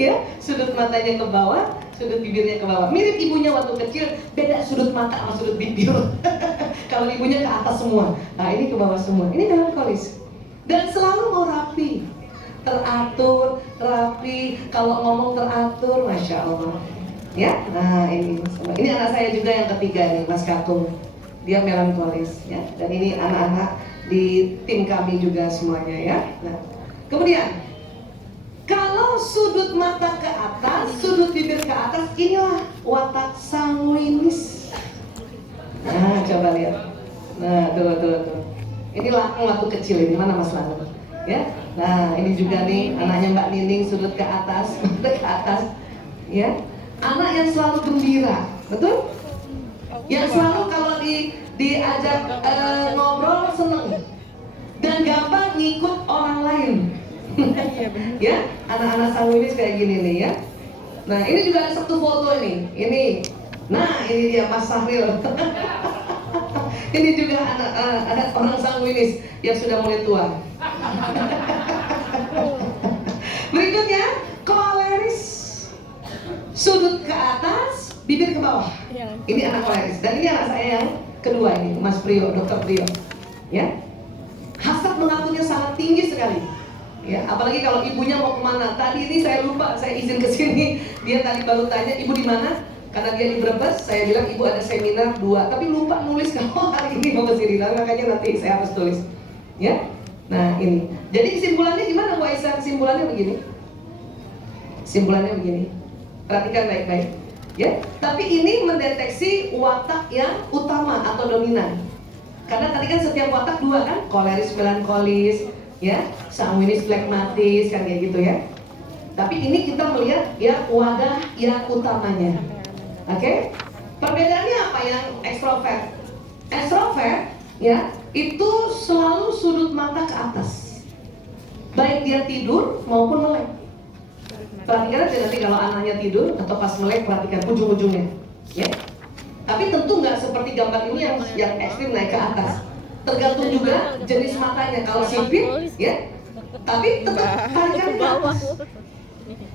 Ya, sudut matanya ke bawah, sudut bibirnya ke bawah. Mirip ibunya waktu kecil, beda sudut mata sama sudut bibir. Kalau ibunya ke atas semua, nah ini ke bawah semua. Ini melankolis. Dan selalu mau rapi, teratur, rapi. Kalau ngomong teratur, masya Allah. Ya, nah ini anak saya juga yang ketiga nih, Mas Kakung. Dia melankolis, ya. Dan ini anak-anak di tim kami juga semuanya, ya. Nah, kemudian kalau sudut mata ke atas, sudut bibir ke atas, inilah watak sanguinis. Nah, coba lihat. Nah, tuh. Ini Lakung waktu kecil ini, mana Mas Lakung? Ya. Nah, ini juga nih anaknya Mbak Nining, sudut ke atas, mata ke atas. Ya. Anak yang selalu gembira, betul? Yang selalu kalau diajak ngobrol seneng dan gampang ngikut orang lain. Ya, anak-anak sanguinis kayak gini nih ya. Nah, ini juga ada satu foto nih. Ini, nah ini dia Mas Sahril. Ini juga anak orang sanguinis yang sudah mulai tua. Berikutnya, koleris. Sudut ke atas, bibir ke bawah. Ini anak koleris. Dan ini anak saya yang kedua ini, Mas Priyo, Dr. Priyo. Ya, hasrat mengaturnya sangat tinggi sekali. Ya, apalagi kalau ibunya mau kemana. Tadi ini saya lupa, saya izin ke sini. Dia tadi baru tanya, ibu di mana? Karena dia di Brebes, saya bilang ibu ada seminar 2. Tapi lupa nulis kalau hari ini mau ke sini. Makanya nanti saya harus tulis. Ya, nah ini. Jadi kesimpulannya gimana Bu Aisyah? Kesimpulannya begini. Kesimpulannya begini. Perhatikan baik-baik. Ya, tapi ini mendeteksi watak yang utama atau dominan. Karena tadi kan setiap watak 2 kan, koleris, melankolis, ya, sanguinis, flegmatis, kan kayak gitu ya. Tapi ini kita melihat ya wadah yang utamanya. Oke? Perbedaannya apa yang ekstrovert? Ekstrovert ya, itu selalu sudut mata ke atas. Baik dia tidur maupun melek. Perhatikan aja nanti kalau anaknya tidur atau pas melek, perhatikan ujung-ujungnya. Ya. Tapi tentu nggak seperti gambar ini yang ekstrim naik ke atas. Tergantung juga jenis matanya. Kalau sipit, ya, tapi tetap tarikannya ke atas.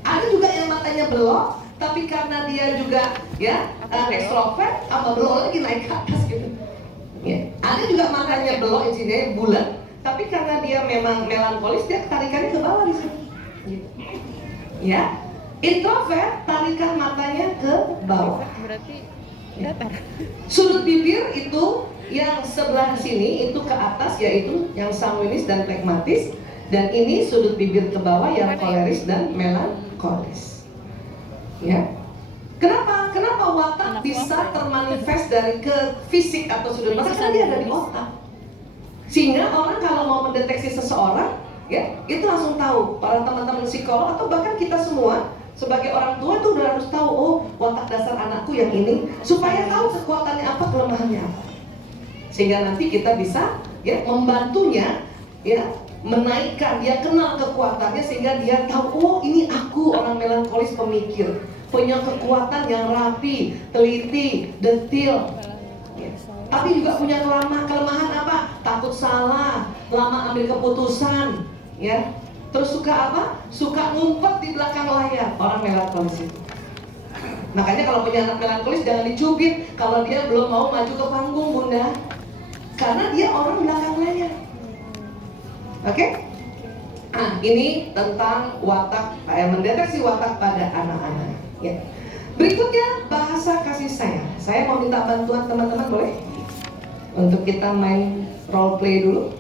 Ada juga yang matanya belok, tapi karena dia juga ya ekstrovert, apa belok lagi naik ke atas gitu. Ya. Ada juga matanya belok, isinya bulat, tapi karena dia memang melankolis, dia tarikannya ke bawah di sini. Gitu. Ya, introvert tarikan matanya ke bawah. Berarti Ya. datar. Sudut bibir itu yang sebelah sini itu ke atas, yaitu yang sanguinis dan flegmatis, dan ini sudut bibir ke bawah yang koleris dan melankolis. Ya. Kenapa watak bisa termanifest dari ke fisik atau sudut mata? Karena dia ada di otak. Sehingga orang kalau mau mendeteksi seseorang, ya itu langsung tahu. Para teman-teman psikolog atau bahkan kita semua sebagai orang tua tuh udah harus tahu, oh watak dasar anakku yang ini, supaya tahu kekuatannya apa, kelemahannya apa. Sehingga nanti kita bisa ya membantunya, ya menaikkan, dia kenal kekuatannya sehingga dia tahu, oh ini aku orang melankolis pemikir, punya kekuatan yang rapi, teliti, detil. Ya. Tapi juga punya kelemahan apa? Takut salah, lama ambil keputusan, ya. terus suka apa? Suka ngumpet di belakang layar. Orang melankolis itu. Makanya kalau punya anak melankolis jangan dicubit kalau dia belum mau maju ke panggung, Bunda. Karena dia orang belakang layar. Oke? Nah, ini tentang watak, mendeteksi watak pada anak-anak. Ya. Berikutnya bahasa kasih sayang. Saya mau minta bantuan teman-teman, boleh? Untuk kita main role play dulu.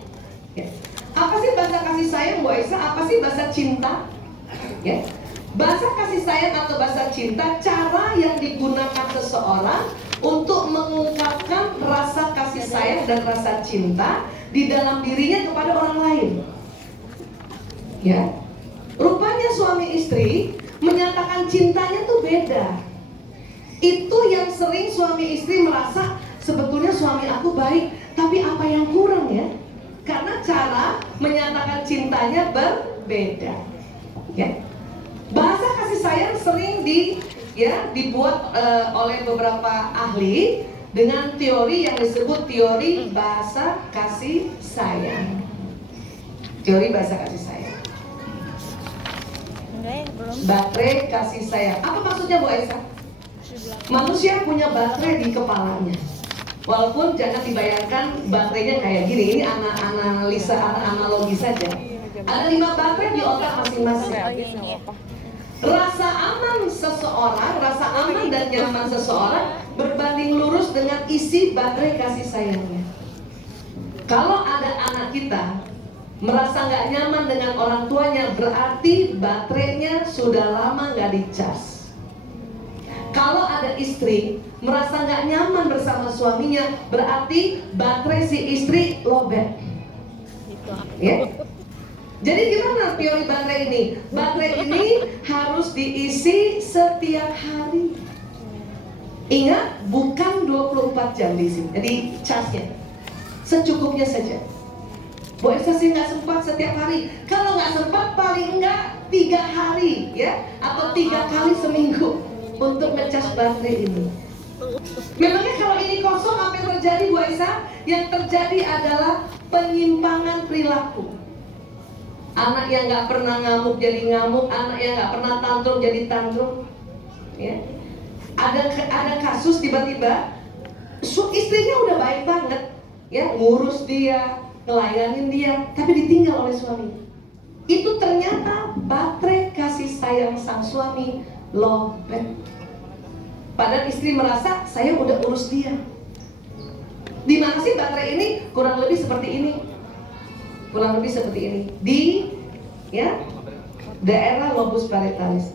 Ya. Apa sih bahasa kasih sayang, Bu Aisyah? Apa sih bahasa cinta? Ya. Bahasa kasih sayang atau bahasa cinta, cara yang digunakan seseorang untuk mengungkapkan rasa kasih sayang dan rasa cinta di dalam dirinya kepada orang lain. Ya. Rupanya suami istri menyatakan cintanya tuh beda. Itu yang sering suami istri merasa sebetulnya suami aku baik, tapi apa yang kurang ya? Karena cara menyatakan cintanya berbeda. Ya. Bahasa kasih sayang sering dibuat oleh beberapa ahli dengan teori yang disebut teori bahasa kasih sayang. Teori bahasa kasih sayang. Baterai kasih sayang. Apa maksudnya, Bu Aisyah? Manusia punya baterai di kepalanya. Walaupun jangan dibayangkan baterainya kayak gini. Ini analogi saja. Ada 5 baterai di otak masing-masing. Rasa aman seseorang, rasa aman dan nyaman seseorang berbanding lurus dengan isi baterai kasih sayangnya. Kalau ada anak kita merasa nggak nyaman dengan orang tuanya, berarti baterainya sudah lama nggak dicas. Kalau ada istri merasa nggak nyaman bersama suaminya, berarti baterai si istri lobet. Ya. Jadi gimana teori baterai ini? Baterai ini harus diisi setiap hari. Ingat, bukan 24 jam diisi. Jadi casnya secukupnya saja. Bu Elsa sih nggak sempat setiap hari. Kalau nggak sempat paling enggak 3 hari ya, atau 3 kali seminggu untuk ngecas baterai ini. Memangnya kalau ini kosong apa yang terjadi, Bu Aisyah? Yang terjadi adalah penyimpangan perilaku. Anak yang nggak pernah ngamuk jadi ngamuk, anak yang nggak pernah tantrum jadi tantrum. Ya. Ada kasus tiba-tiba istrinya udah baik banget, ya ngurus dia, ngelayanin dia, tapi ditinggal oleh suami. Itu ternyata baterai kasih sayang sang suami lobet. Padahal istri merasa saya udah urus dia. Di mana sih baterai ini? Kurang lebih seperti ini. Kurang lebih seperti ini. Di daerah lobus parietalis.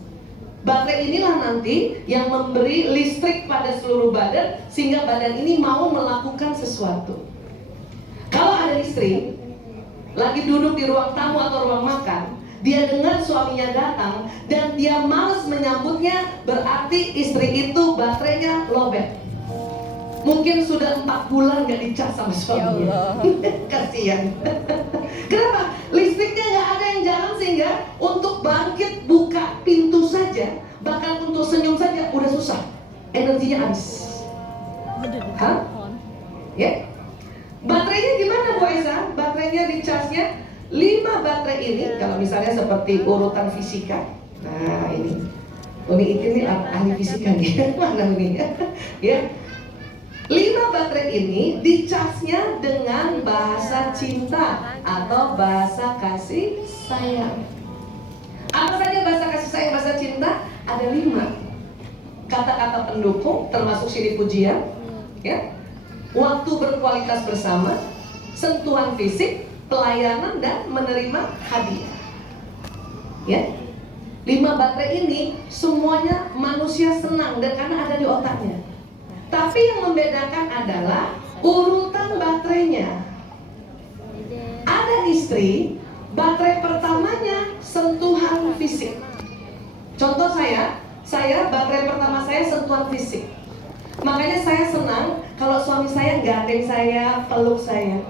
Baterai inilah nanti yang memberi listrik pada seluruh badan sehingga badan ini mau melakukan sesuatu. Kalau ada istri lagi duduk di ruang tamu atau ruang makan, dia dengar suaminya datang dan dia malas menyambutnya, berarti istri itu baterainya lobet. Mungkin sudah 4 bulan gak dicas sama suaminya. Kasihan. Kenapa? Listriknya gak ada yang jalan sehingga untuk bangkit buka pintu saja, bahkan untuk senyum saja udah susah. Energinya habis. Hah? Ya? Baterainya gimana, Bu Aisyah? Baterainya dicasnya 5 baterai ini, kalau misalnya seperti urutan fisika. Nah ini ini ahli fisika nih. Mana ini ya? 5 baterai ini dicasnya dengan bahasa cinta atau bahasa kasih sayang. Apa saja bahasa kasih sayang, bahasa cinta? Ada 5. Kata-kata pendukung termasuk siri pujian, ya. Waktu berkualitas bersama, sentuhan fisik, pelayanan dan menerima hadiah. Ya. 5 baterai ini semuanya manusia senang dan karena ada di otaknya. Tapi yang membedakan adalah urutan baterainya. Ada istri, baterai pertamanya sentuhan fisik. Contoh saya baterai pertama saya sentuhan fisik. Makanya saya senang kalau suami saya gandeng saya, peluk saya.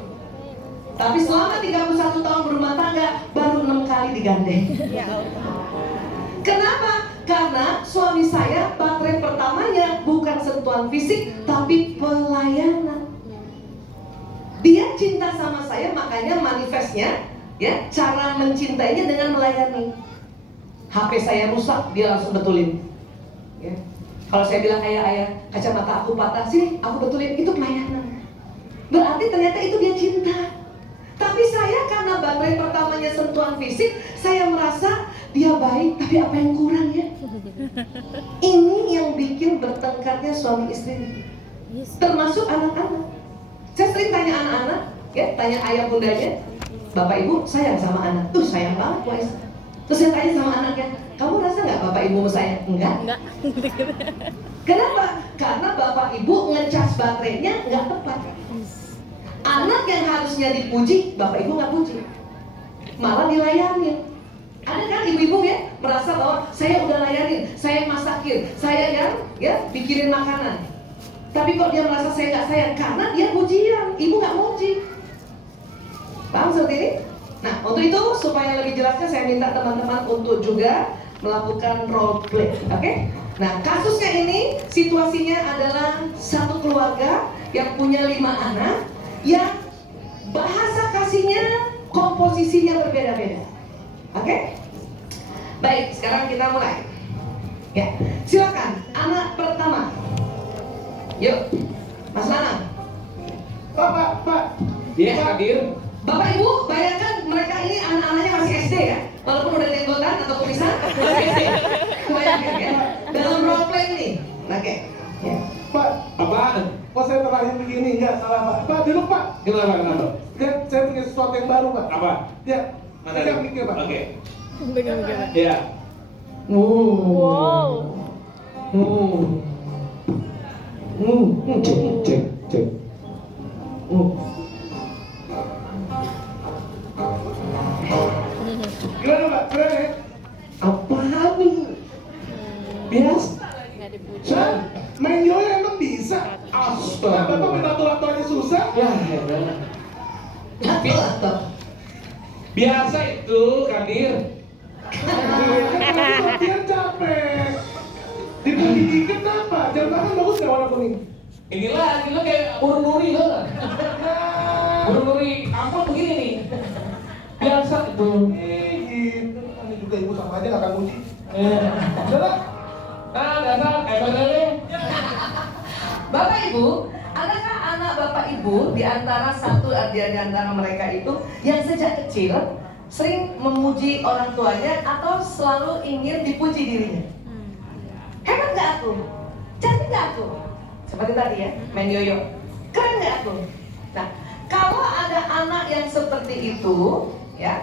Tapi selama 31 tahun berumah tangga baru 6 kali digandeng. Kenapa? Karena suami saya baterai pertamanya bukan sentuhan fisik tapi pelayanan. Dia cinta sama saya, makanya manifestnya ya cara mencintainya dengan melayani. HP saya rusak, dia langsung betulin. Ya. Kalau saya bilang ayah, kacamata aku patah, sini aku betulin, itu pelayanan. Berarti ternyata itu dia cinta. Tapi saya karena baterai pertamanya sentuhan fisik, saya merasa dia baik, tapi apa yang kurang ya? Ini yang bikin bertengkarnya suami istri, termasuk anak-anak. Saya sering tanya anak-anak, ya, tanya ayah bundanya, bapak ibu sayang sama anak, tuh sayang banget guys. Terus saya tanya sama anaknya, kamu rasa nggak bapak ibu sayang? Enggak. Kenapa? Karena bapak ibu ngecas baterainya nggak tepat. Anak yang harusnya dipuji, bapak ibu nggak puji, malah dilayanin. Ada kan ibu-ibu ya merasa bahwa saya udah layanin, saya masakin, saya yang ya bikinin makanan. Tapi kok dia merasa saya nggak sayang karena dia pujian, ibu nggak muji. Paham seperti ini? Nah, untuk itu supaya lebih jelasnya saya minta teman-teman untuk juga melakukan role play, oke? Nah, kasusnya ini situasinya adalah satu keluarga yang punya 5 anak yang bahasa kasihnya, komposisinya berbeda-beda. Oke? Baik, sekarang kita mulai. Ya, silakan anak pertama. Yuk, Mas Lanang. Pak. Yes, hadir. Bapak Ibu, bayangkan mereka ini anak-anaknya masih SD ya, walaupun udah jenggotan atau kumisan, masih SD. Bayangkan ya, dalam role play ini. Oke. Ya. Pak, Apaan? kok saya terakhir begini? Enggak, salah Pak. Pak, duduk Pak. Kenapa? Saya punya sesuatu yang baru Pak. Apa? Ya, Mana? pegang mikir Pak. Oke. Pegang-pegang. Ya. Wow. Cek. Gimana Pak? Keren ya? Apaan nih? Biasa. Nggak dipuji. Saya main yoyo emang bisa? Astaga. Bapak main lato-lato aja susah? Ya, heran. Atau. Biasa itu, Kadir. Kan latihan capek. Dipuji dikit apa? Jam tangan bagus nggak warna kuning? Inilah, kita kayak burung nuri kan? Burung nuri kampung begini nih. Biasa itu. Gitu. Ini juga ibu sama aja nggak akan muji. Udah lah. Nah, dasar, bener. Bapak Ibu, adakah anak Bapak Ibu di antara di antara mereka itu yang sejak kecil sering memuji orang tuanya atau selalu ingin dipuji dirinya? Hebat nggak aku? Cantik nggak aku? Seperti tadi ya, main yoyo. Keren nggak aku? Nah, kalau ada anak yang seperti itu, ya,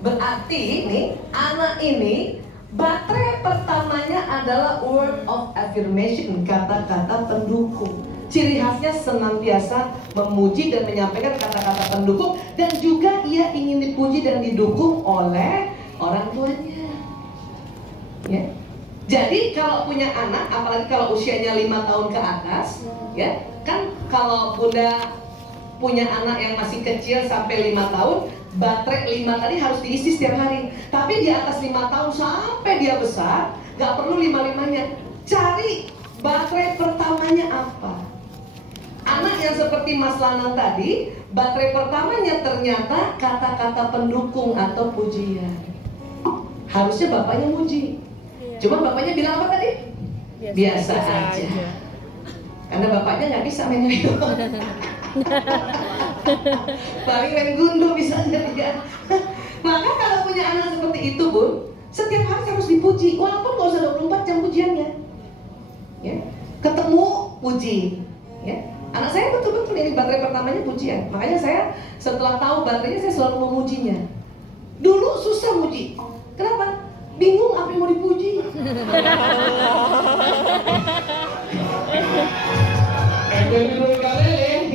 berarti nih anak ini baterai pertamanya adalah word of affirmation, kata-kata pendukung. Ciri khasnya senantiasa memuji dan menyampaikan kata-kata pendukung, dan juga ia ingin dipuji dan didukung oleh orang tuanya. Ya. Jadi kalau punya anak, apalagi kalau usianya 5 tahun ke atas, ya kan kalau Bunda punya anak yang masih kecil sampai 5 tahun, baterai 5 tadi harus diisi setiap hari. Tapi di atas 5 tahun sampai dia besar, nggak perlu 5-5-nya. Cari baterai pertamanya apa? Anak yang seperti Mas Lanang tadi, baterai pertamanya ternyata kata-kata pendukung atau pujian. Harusnya bapaknya muji. Cuma bapaknya bilang apa tadi? Biasa aja. Karena bapaknya nggak bisa main yoyo. Paling main gundu bisa dia. Maka kalau punya anak seperti itu, Bun, setiap hari harus dipuji, walaupun nggak usah 24 jam pujiannya. Ya, ketemu puji. Ya, anak saya betul-betul ini baterai pertamanya pujian. Makanya saya setelah tahu baterainya saya selalu memujinya. Dulu susah muji. Kenapa? Bingung apa yang mau dipuji.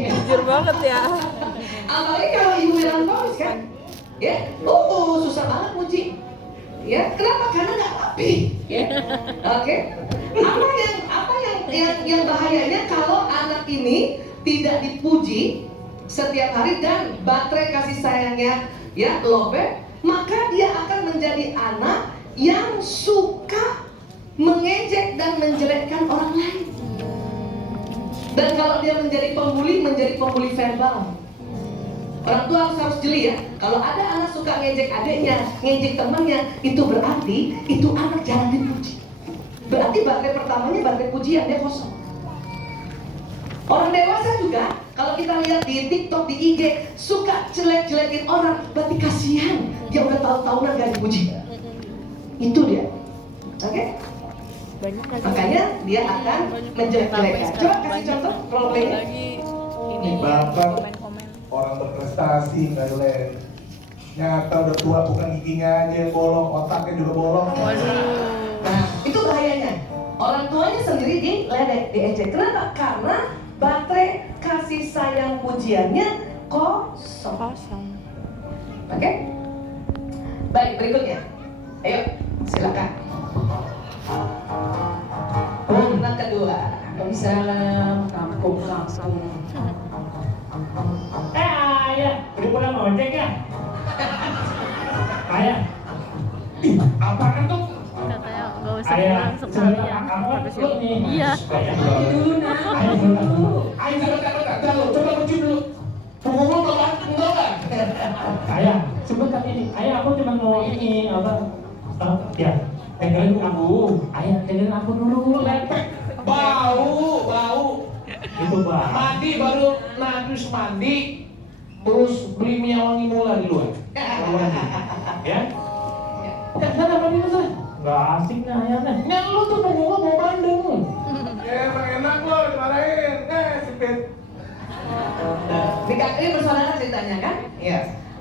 Jujur banget ya. Apalagi kalau ibu melankolis kan, ya, susah banget muji. Ya, kenapa? Karena nggak rapi. Ya. Oke. Apa yang bahayanya kalau anak ini tidak dipuji setiap hari dan baterai kasih sayangnya ya lobet, maka dia akan menjadi anak yang suka mengejek dan menjelekkan orang lain. Dan kalau dia menjadi pembuli verbal. Orang tua harus jeli ya. Kalau ada anak suka ngejek adiknya, ngejek temannya, itu berarti itu anak jarang dipuji. Berarti baterai pertamanya baterai pujian dia kosong. Orang dewasa juga, kalau kita lihat di TikTok, di IG, suka jelek-jelekin orang, berarti kasihan. Dia udah tahu-tahunan gak dipuji. Itu dia. Oke? Makanya dia akan menjelek-jelekan. Coba kasih contoh role play-nya. Ini bapak orang berprestasi nggak jelek. Nyata udah tua, bukan giginya aja yang bolong, otaknya juga bolong. Nah, itu bahayanya. Orang tuanya sendiri diledek, diejek. Kenapa? Karena baterai kasih sayang pujiannya kosong. Oke? Baik, berikutnya. Ayo, silakan. Anak kedua. Waalaikumsalam, kampung. Ayah, udah pulang ojek ya? Ayah, apa kan tuh? Katanya nggak usah Ayah, pulang sekalian. kamu kan lu nih. Iya. Ayah dulu nah. Ayah dulu. Ayah sebentar, coba mencium dulu. Punggung lu enggak? Ayah, sebentar ini. Ayah, aku cuma mau ini apa? Ya, pegangan aku. Ayah, pegangan aku dulu. Lepek. Bau. Itu bau. Mandi baru, terus mandi. Terus beli minyak wangi mula di luar. Ya? Sana mandi lu sana. Nggak asik nah ya nah. Nah lu tuh punggung lu mau bandeng. Ya emang enak lo dimarahin. Sipit. Ini bersaudara ceritanya kan? Iya.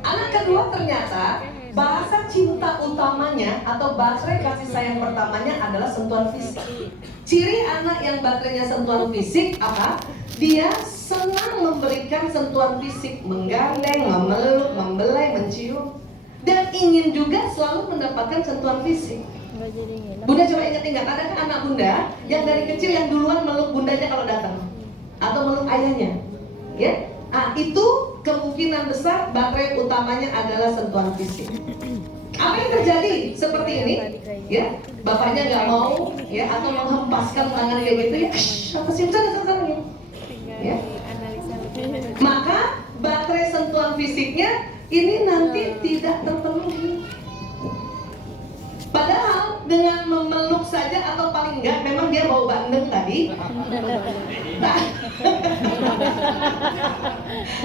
Anak kedua ternyata bahasa cinta utamanya atau baterai kasih sayang pertamanya adalah sentuhan fisik. Ciri anak yang baterainya sentuhan fisik apa? Dia senang memberikan sentuhan fisik, menggandeng, memeluk, membelai, mencium, dan ingin juga selalu mendapatkan sentuhan fisik. Bunda coba ingat-ingat, ada kan anak bunda yang dari kecil yang duluan meluk bundanya kalau datang atau meluk ayahnya, ya? Ah, itu kemungkinan besar baterai utamanya adalah sentuhan fisik. Apa yang terjadi seperti ini? Ya, bapaknya nggak mau, ya, atau menghempaskan tangan kayak gitu ya, apa sih sana gitu. Ya. Maka baterai sentuhan fisiknya ini nanti tidak terpenuhi. Padahal dengan memeluk saja atau paling enggak memang dia bau bandeng tadi. Nah,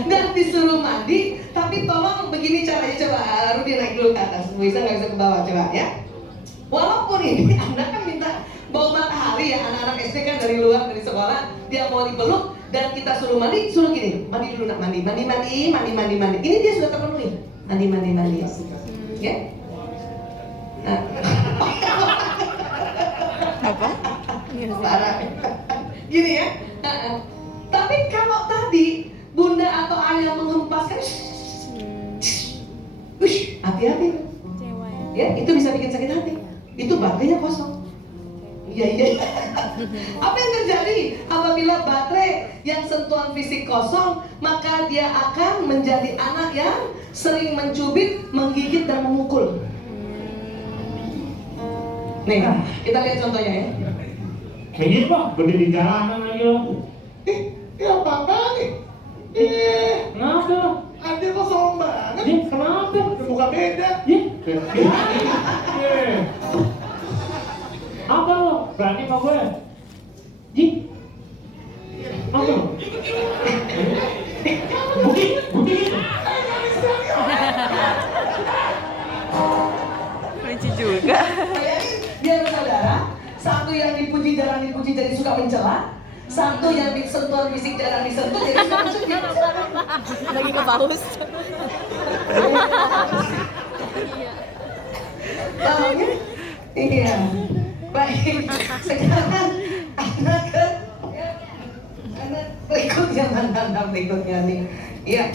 dan disuruh mandi, tapi tolong begini caranya, coba Rudi naik dulu ke atas, bisa nggak bisa ke bawah coba ya. Walaupun ini Anda kan minta bau matahari ya, anak-anak SD kan dari luar dari sekolah dia mau dipeluk dan kita suruh mandi, suruh gini, mandi dulu nak mandi. Ini dia sudah terpenuhi, mandi ya. Nah. Apa? Parah. Gini ya. Tapi kalau tadi bunda atau ayah menghempaskan, hati-hati. Ya, itu bisa bikin sakit hati. Itu baterainya kosong. Iya. Apa yang terjadi apabila baterai yang sentuhan fisik kosong, maka dia akan menjadi anak yang sering mencubit, menggigit dan memukul. Nih, kita lihat contohnya ya. Begini kok, berdiri di jalanan lagi lo. Ya apa nih? Kenapa lo? Ada kok sombong banget. Kenapa? Muka beda. Apa lo? Berani sama gue? Apa lo? Budi. Lucu juga. Dia bersaudara, satu yang dipuji jarang dipuji jadi suka mencela, satu yang sentuhan fisik jarang disentuh jadi suka mencubit. Lagi ke paus. Paham ya? Iya. Baik, sekarang anak berikutnya mana berikutnya nih? Iya.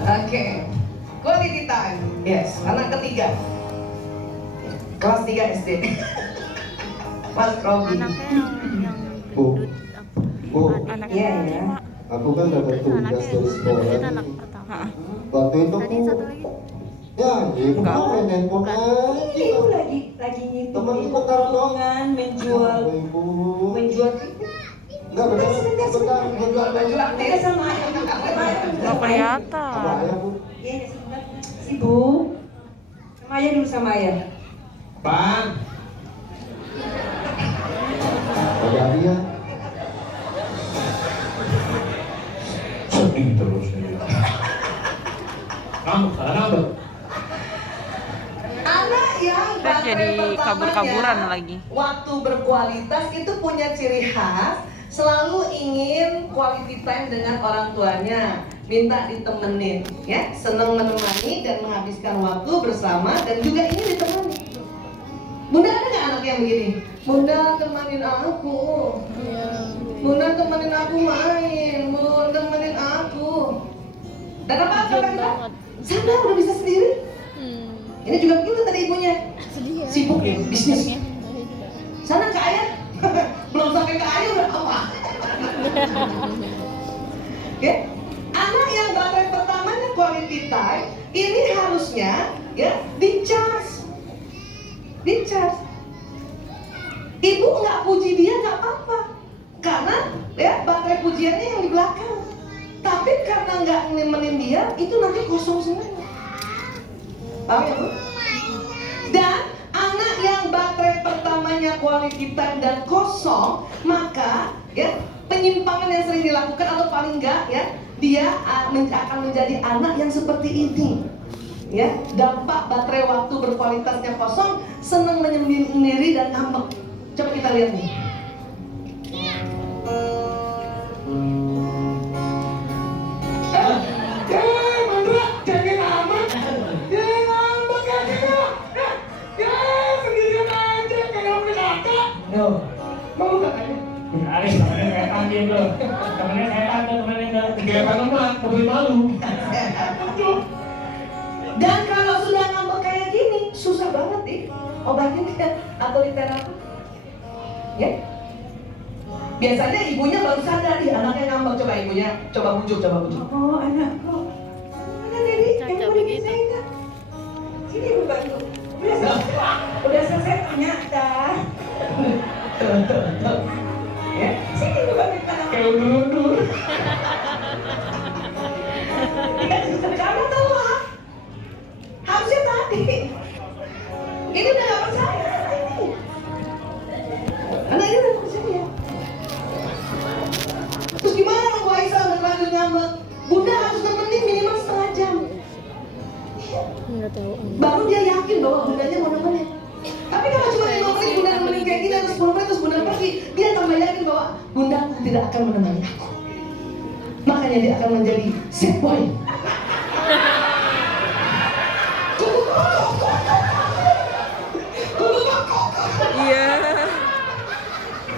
Oke. Quality time. Yes, anak ketiga. Kelas 3 SD. Mas Robi. Bu, Iya ya. aku kan dapat tugas dari sekolah. Anak pertama. Waktu itu Ada yang satu lagi. ya, ibu main handphone Ibu aja. lagi ngitung Temen ibu sebentar dong. potongan menjual Ibu, menjual Enggak benar. Sebentar. Baju aktif sama ayah. Nggak kelihatan. Sama ayah, Bu. Iya, sebentar. Sibuk. Sama ayah dulu sama ayah. Bang, Ada dia. Sedih terus nih. Ngambek. Anak yang Terus jadi baterai kabur-kaburan pertamanya, lagi. waktu berkualitas itu punya ciri khas, selalu ingin quality time dengan orang tuanya, minta ditemenin, ya, senang menemani dan menghabiskan waktu bersama dan juga ingin ditemani. Bunda ada nggak anak yang begini? Bunda temenin aku, Bunda temenin aku main, Bunda temenin aku. Dan apa kita? Sana udah bisa sendiri. Ini juga begitu tadi ibunya. Sibuk ya bisnis. Sana ke ayah. Belum sampai ke ayah udah apa? Ya, anak yang baterai pertamanya quality time ini harusnya ya di-charge. Ibu nggak puji dia nggak apa-apa, karena ya baterai pujiannya yang di belakang. Tapi karena nggak nemenin dia, itu nanti kosong semuanya. Paham ya Bu? Dan anak yang baterai pertamanya quality time dan kosong, maka ya penyimpangan yang sering dilakukan atau paling enggak ya dia akan menjadi anak yang seperti ini. Ya, dampak baterai waktu berkualitasnya kosong, senang menyendiri dan ngambek. Coba kita lihat nih. Mandra, jangan amat. Ya, ngambek ya kita. Ya, sendirian aja kayak punya kakak. Yo, Mau kakaknya? Aris, temennya setan dia tuh. Temennya setan tuh, temennya enggak. Kayak tanaman, mobil malu. Dan kalau sudah ngambek kayak gini, susah banget nih obatin dia atau diterapi. Ya. Biasanya ibunya baru sadar nih anaknya ngambek, coba ibunya coba bujuk. Oh, anakku. Mana Dedi? Yang mau dipisahin enggak? Sini ibu bantu. Udah selesai tanya dah. Ya. Sini ibu bantu anak. Kayak undur-undur. Kamu telat. Harusnya tadi. Ini udah gak percaya ini. Anak ini udah percaya. Terus gimana dong Bu Aisyah udah lanjut ngambek? Bunda harus nemenin minimal setengah jam. Nggak tahu. Baru dia yakin bahwa bundanya mau nemenin. Tapi kalau cuma 5 menit bunda nemenin kayak gini atau 10 menit terus bunda pergi, dia tambah yakin bahwa bunda tidak akan menemani aku. Makanya dia akan menjadi sad boy. Iya.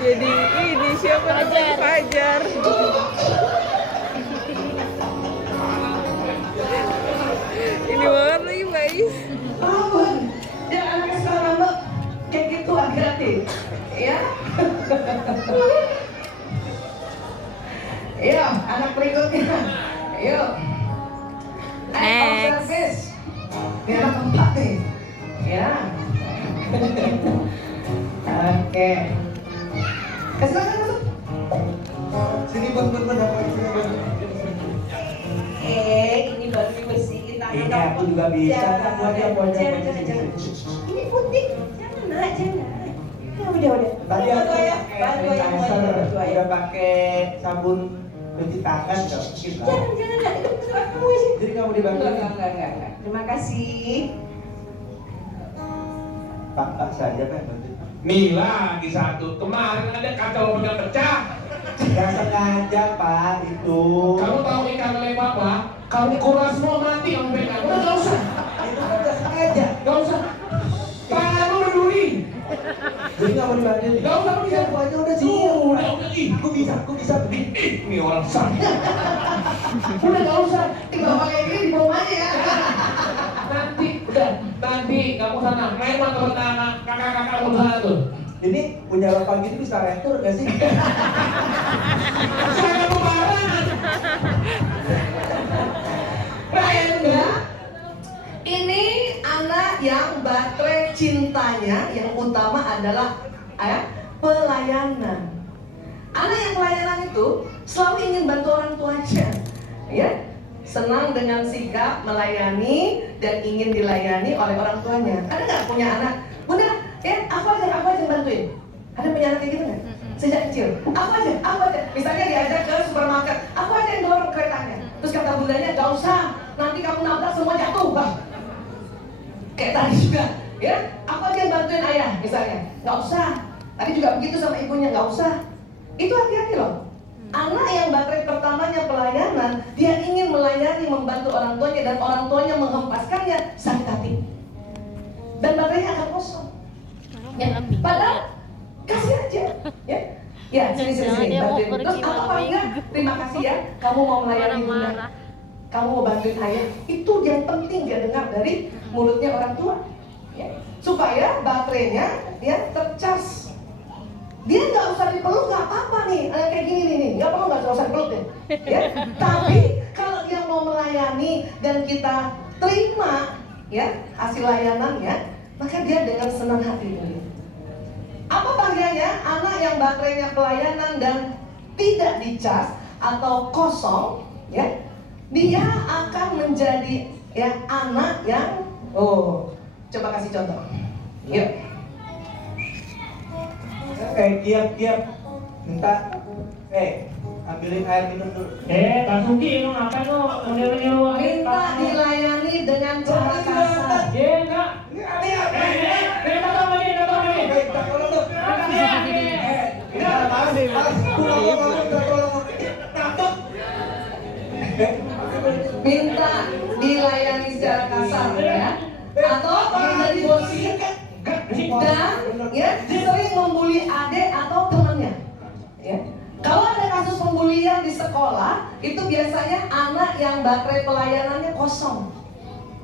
Jadi ini siapa namanya? Fajar. Ini banget lagi Bais. Ampun, dan anaknya sekarang lo kayak gitu hati-hati, ya. Ayo, anak berikutnya. Ayo. Act of Next. service. Ini anak keempat nih. Ya. Oke. Silakan masuk. Sini Bang, apa sini Bang? Ini baru dibersihin tangan Ini kamu. aku juga bisa. Aku aja. Jangan. Ini putih. Jangan nak, jangan. Ya udah. Tadi aku Bantu ya. pakai Bantu ya. sanitizer, Bantu ya. udah pakai sabun cuci tangan nggak mungkin lah. Jangan nak. Itu kesalahan kamu aja. Jadi kamu dibantu Enggak. Terima kasih. Pak saja Pak bantu. Nih lagi satu. Kemarin ada kaca mobilnya pecah. Nggak sengaja Pak itu. Kamu tahu ikan lele apa? Kamu kuras semua mati kamu pegang. Udah nggak usah. Itu kan nggak sengaja. Nggak usah. Tangan lu berduri. Jadi nggak mau dibantu. Nggak usah bisa. Aku aja udah sih. Udah. Ih, Aku bisa. ini orang sana. Udah nggak usah. Tinggal pakai ini di bawah aja ya. Nanti kamu sana. Memang teman kakak kamu sana tuh. Ini punya bapak gini bisa retur nggak sih? Saya kamu marah. Rayanda, ini anak yang baterai cintanya yang utama adalah pelayanan. Anak yang pelayanan itu selalu ingin bantu orang tuanya, ya, senang dengan sikap melayani dan ingin dilayani oleh orang tuanya. Ada nggak punya anak? Bunda, ya aku aja bantuin. Ada punya anak kayak gitu nggak? Sejak kecil, aku aja. Misalnya diajak ke supermarket, aku aja yang dorong keretanya. Terus kata bundanya, gak usah, nanti kamu nabrak semua jatuh. Bah. Kayak tadi juga, ya, aku aja yang bantuin ayah, misalnya. Gak usah. Tadi juga begitu sama ibunya, gak usah. Itu hati-hati loh. Anak yang baterai pertamanya pelayanan, dia ingin melayani, membantu orang tuanya, dan orang tuanya menghempaskannya, sakit hati. Dan baterainya akan kosong. Ya, padahal kasih aja, ya. Ya, sini, bantuin. Terus apa enggak? Terima kasih ya, kamu mau melayani bunda, kamu mau bantuin ayah. Itu yang penting dia dengar dari mulutnya orang tua, ya. Supaya baterainya ya tercas. Dia nggak usah dipeluk, nggak apa-apa nih, kayak gini nih, nggak perlu, nggak usah dipeluk deh, ya. Tapi kalau dia mau melayani dan kita terima ya hasil layanannya, maka dia dengan senang hati. Apa bahayanya anak yang baterainya pelayanan dan tidak dicas atau kosong, ya? Dia akan menjadi ya anak yang coba kasih contoh. Yuk. Kiap, minta, ambilin air minum dulu. Basuki, lu ngapain lu? Nyuruh Minta dilayani dengan cara kasar. Enggak. Minta dilayani secara kasar, ya. Atau menjadi bosi dan ya sering membuli adik atau temannya, ya. Kalau ada kasus pembulian di sekolah, itu biasanya anak yang baterai pelayanannya kosong,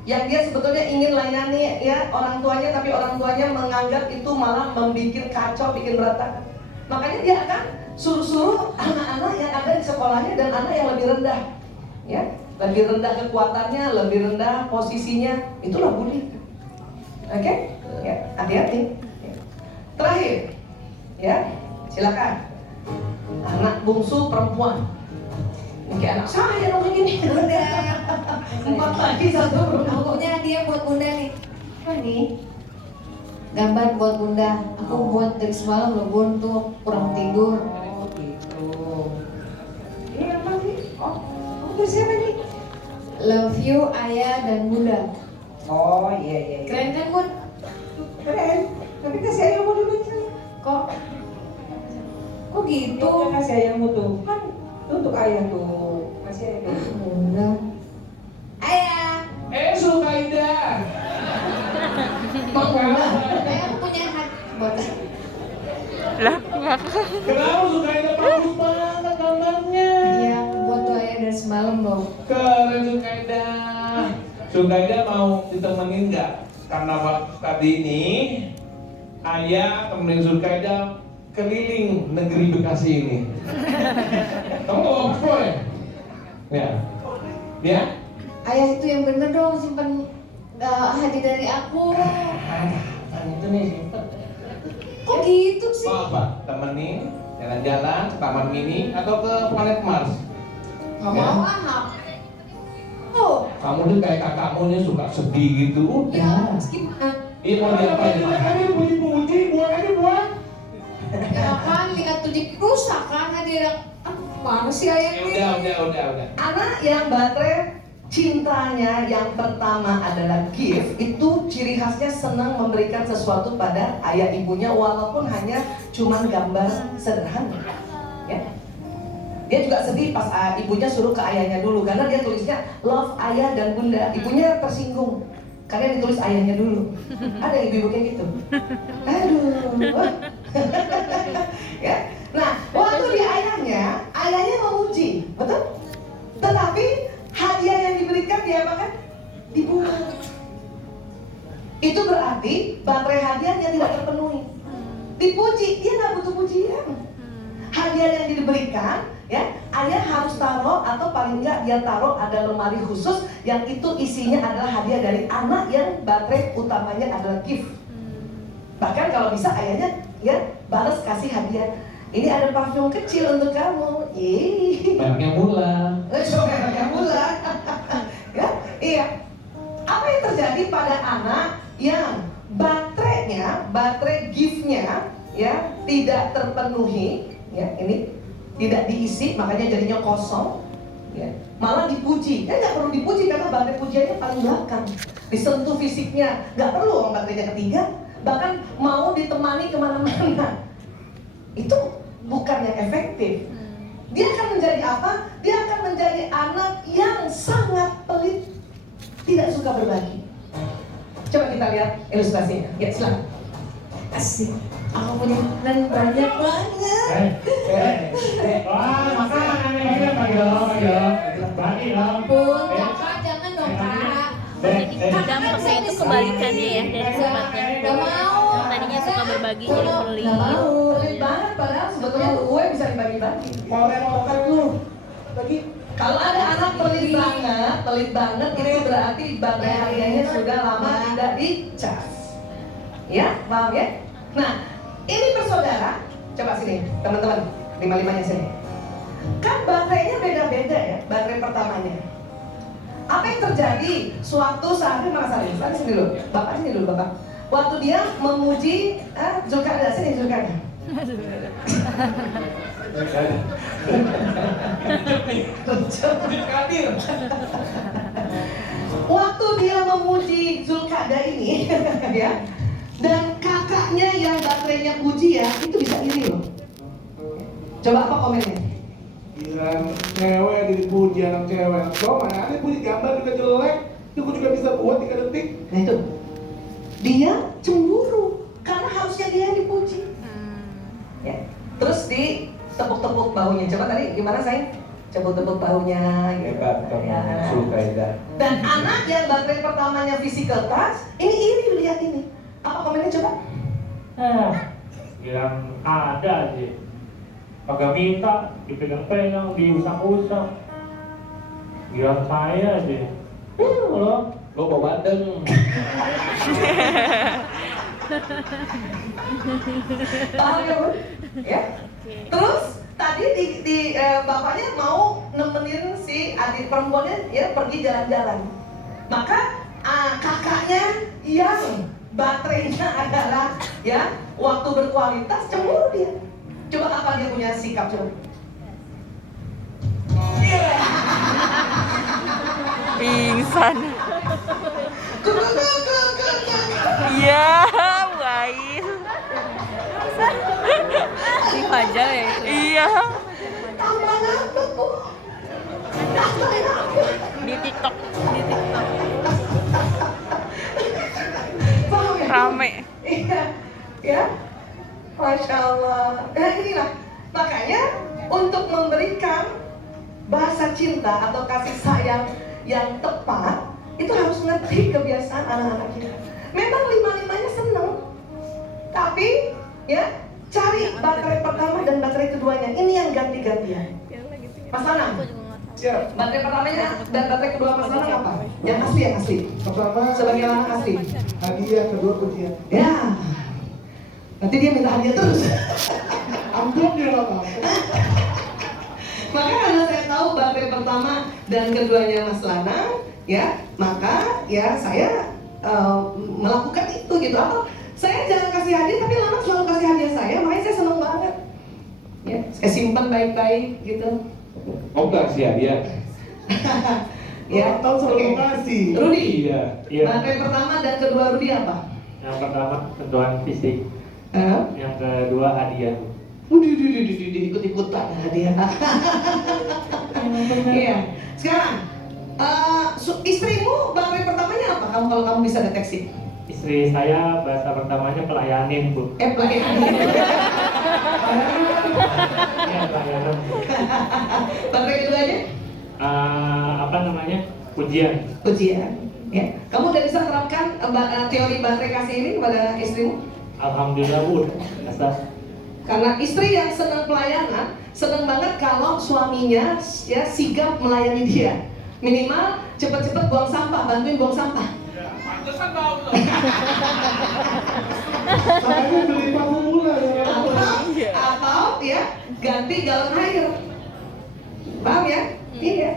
yang dia sebetulnya ingin layani ya orang tuanya, tapi orang tuanya menganggap itu malah membuat kacau, bikin berantakan. Makanya dia akan suruh-suruh anak-anak yang ada di sekolahnya dan anak yang lebih rendah, ya, lebih rendah kekuatannya, lebih rendah posisinya, itulah bully. Oke, ya, hati-hati. Ya. Terakhir, ya, silakan. Anak bungsu perempuan. Ini kayak anak saya dong begini. Bunda, 4 lagi 1. pokoknya dia buat bunda nih. Apa nih? Gambar buat bunda. Aku buat dari semalam loh bun tuh kurang tidur. Oh gitu. Ini apa sih? Oh, kamu siapa nih? Love you ayah dan bunda. Oh iya. Keren kan bun? Keren. Tapi kasih ayahmu dulu sih. Kok gitu? Kasih ayahmu tuh. Kan untuk ayah tuh. Kasih ayah. Bunda. Ayah. Sukaida. Ayah punya hati buat. Kenapa Sukaida bagus banget gambarnya? Iya, buat tuh ayah dari semalam loh. Keren Sukaida. Sukaida mau ditemenin nggak? Karena tadi ini ayah temenin Sukaida keliling negeri Bekasi ini. Kamu mau bawa paspor ya? Ya? Ayah itu yang bener dong, simpen hadiah dari aku. Itu nih simpen. Kok gitu sih? Mau apa? Temenin jalan-jalan ke Taman Mini atau ke planet Mars? Gak mau Oh, Kamu tuh kayak kakakmu nih suka sedih gitu. ya, Udah. gimana? Iya mau diapain? Ini puji-puji, buang aja buang. Ya kan, lihat tuh rusak kan hadiah. Mana sih ayah ini? Udah. Anak yang baterai cintanya yang pertama adalah gift, itu ciri khasnya senang memberikan sesuatu pada ayah ibunya walaupun hanya cuman gambar sederhana, ya. Dia juga sedih pas ibunya suruh ke ayahnya dulu karena dia tulisnya love ayah dan bunda. Ibunya tersinggung karena ditulis ayahnya dulu. Ada ibu-ibu kayak gitu. Aduh. Ya. Nah, waktu di ayahnya memuji, betul? Tetapi hadiah yang diberikan dia apakan? Dibuang. Itu berarti baterai hadiahnya tidak terpenuhi. Dipuji, dia nggak butuh pujian. Hadiah yang diberikan, ya, ayah harus taruh atau paling enggak dia taruh ada lemari khusus yang itu isinya adalah hadiah dari anak yang baterai utamanya adalah gift. Bahkan kalau bisa ayahnya ya balas kasih hadiah. ini ada parfum kecil untuk kamu. Ih. Mereknya Mulan. Mereknya Mulan. Ya, iya. Apa yang terjadi pada anak yang baterai gift-nya ya tidak terpenuhi, ya ini tidak diisi, makanya jadinya kosong, ya malah dipuji. Nggak perlu dipuji karena baterai pujiannya paling belakang. Disentuh fisiknya, nggak perlu orang baterainya ketiga, bahkan mau ditemani kemana-mana. Itu bukan yang efektif. Dia akan menjadi apa? Dia akan menjadi anak yang sangat pelit, tidak suka berbagi. Coba kita lihat ilustrasinya. Ya, silakan. Asik. Aku punya dan banyak banget. Wah, makanan ini bagi dong. Pun, kakak jangan dong kak. Dampaknya itu kebalikannya ya dari sifatnya. Gak mau. Yang tadinya suka berbagi jadi pelit. Pelit banget padahal sebetulnya kue bisa dibagi-bagi. Korek poket lu. Bagi. Kalau ada anak pelit banget itu berarti baterai hariannya sudah lama tidak dicas. Ya, paham ya? Nah, ini bersaudara. Coba sini, teman-teman, 5-5-nya sini. Kan baterainya beda-beda ya, baterai pertamanya. Apa yang terjadi? Suatu saat ini merasa sini dulu, bapak sini dulu bapak. Waktu dia memuji Zulkarnain, sini Zulkarnain. Waktu dia memuji Zulkarnain ini, ya, dan kakaknya yang baterainya puji ya, itu bisa iri loh. Coba apa komennya? Bilang cewek jadi puji anak cewek. Kok mana ada puji gambar juga jelek, itu gue juga bisa buat 3 detik. Nah itu, dia cemburu karena harusnya dia yang dipuji. Ya. Terus di tepuk-tepuk bahunya. Coba tadi gimana sayang? Tepuk-tepuk bahunya. Gitu. Hebat kamu, Ya. suka itu. Dan anak yang baterai pertamanya physical touch, ini iri lihat ini. Apa komennya coba? Bilang ada aja. Kagak minta, dipegang-pegang, diusap-usap. Bilang saya aja. Loh, Gue mau bandeng. Paham ya Bun? Ya. Terus tadi bapaknya mau nemenin si adik perempuannya ya pergi jalan-jalan. Maka kakaknya yang baterainya adalah ya waktu berkualitas cemburu dia. Coba apa dia punya sikap coba? Pingsan. Iya, baik. Si Fajar ya itu. Iya. Tambah ngambek Bu. Tambah ngambek. Di TikTok. Paham ya? Rame. Iya, ya. Masya Allah. Nah inilah, makanya untuk memberikan bahasa cinta atau kasih sayang yang tepat, itu harus ngerti kebiasaan anak-anak kita. Memang 5-5-nya seneng, tapi ya cari baterai pertama dan baterai keduanya. Ini yang ganti-gantian. Mas Anam, Siap. baterai pertamanya dan baterai kedua Mas Anam apa? Yang asli, yang asli. Pertama Sebagai anak asli. hadiah, kedua pujian. Ya. Nanti dia minta hadiah terus. Amplop dia apa? Maka karena saya tahu baterai pertama dan keduanya Mas Lana, ya, maka ya saya melakukan itu gitu. Atau saya jangan kasih hadiah, tapi Lana selalu kasih hadiah saya, makanya saya senang banget. Ya, saya simpan baik-baik gitu. Kamu kasih hadiah. Ya, Tahun sebelum oke. kasih. Rudi, iya. baterai pertama dan kedua Rudi apa? Yang pertama sentuhan fisik, Hah? yang kedua hadiah. Ikut-ikutan hadiah. Iya. Sekarang, istrimu baterai pertamanya apa? Kalau kamu bisa deteksi? Istri saya bahasa pertamanya pelayanin, Bu. Pelayanan. Iya, pelayanan. Baterai keduanya? Apa namanya? Pujian. Ujian. Ya. Kamu udah bisa terapkan teori baterai kasih ini kepada istrimu? Alhamdulillah, Bu. Biasa. Karena istri yang senang pelayanan, senang banget kalau suaminya ya sigap melayani dia. Minimal cepet-cepet buang sampah, bantuin buang sampah. Makanya beli parfum Mulan ya. Atau ya ganti galon air. Paham ya? Iya.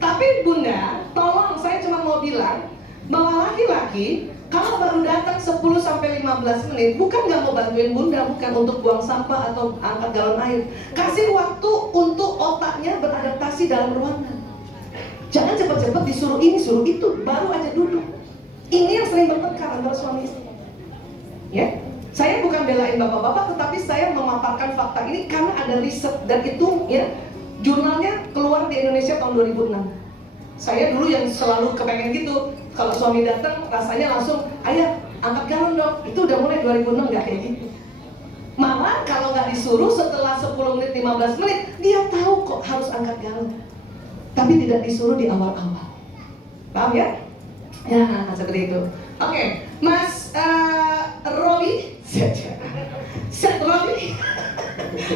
Tapi Bunda, tolong saya cuma mau bilang bahwa laki-laki kalau baru datang 10 sampai 15 menit, bukan nggak mau bantuin Bunda, bukan untuk buang sampah atau angkat galon air. Kasih waktu untuk otaknya beradaptasi dalam ruangan. Jangan cepat-cepat disuruh ini, suruh itu, baru aja duduk. Ini yang sering bertengkar antara suami istri. Ya, saya bukan belain bapak-bapak, tetapi saya memaparkan fakta ini karena ada riset dan itu ya jurnalnya keluar di Indonesia tahun 2006. Saya dulu yang selalu kepengen gitu, kalau suami datang rasanya langsung, ayah angkat galon dong. Itu udah mulai 2006 nggak kayak gitu. Malah kalau nggak disuruh setelah 10 menit, 15 menit, dia tahu kok harus angkat galon. Tapi tidak disuruh di awal-awal. Paham ya? Ya, seperti itu. Oke, Mas Robi, Robi,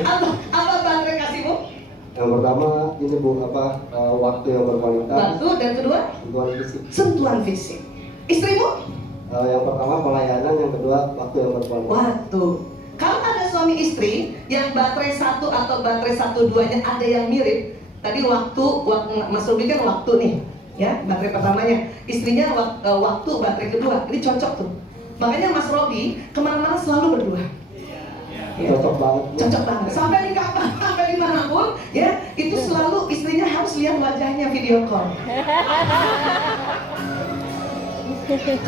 apa baterai kasihmu? Yang pertama ini Bu waktu yang berkualitas. Waktu dan kedua? Sentuhan fisik. Sentuhan fisik. Istrimu? Yang pertama pelayanan, yang kedua waktu yang berkualitas. Waktu. Kalau ada suami istri yang baterai 1 atau baterai 1-2-nya ada yang mirip. Tadi waktu Mas Robi kan waktu nih, ya baterai pertamanya. Istrinya waktu baterai kedua. Ini cocok tuh. Makanya Mas Robi kemana-mana selalu berdua. Ya. Cocok banget. Cocok banget. Sampai di kapan, sampai dimanapun, ya itu selalu istrinya harus lihat wajahnya video call.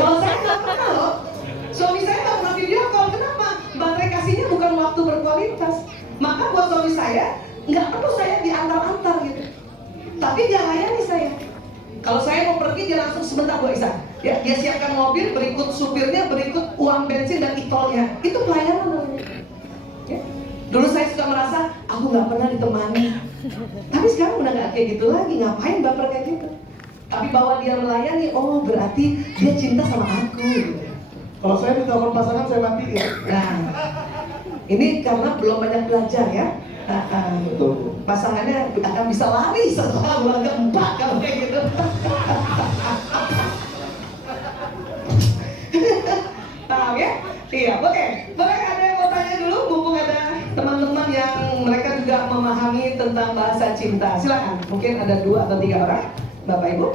Kalau saya nggak pernah loh, suami saya nggak pernah video call. Kenapa? Baterai kasihnya bukan waktu berkualitas. Maka buat suami saya nggak perlu saya diantar-antar gitu. Tapi dia layani saya. Kalau saya mau pergi dia langsung sebentar Bu Isa. Ya, dia siapkan mobil, berikut supirnya, berikut uang bensin dan e-tolnya. Itu pelayanan namanya. Ya. Dulu saya suka merasa aku nggak pernah ditemani. Tapi sekarang udah nggak kayak gitu lagi. Ngapain baper kayak gitu? Tapi bahwa dia melayani, oh berarti dia cinta sama aku. Gitu. Kalau saya ditelepon pasangan saya matiin. Nah, ini karena belum banyak belajar ya. Betul. Pasangannya akan bisa lari setelah bulan keempat kalau kayak gitu. Paham ya? Iya, oke. Boleh ada yang mau tanya dulu, mumpung ada teman-teman yang mereka juga memahami tentang bahasa cinta. Silakan. Mungkin ada 2 atau 3 orang, Bapak Ibu.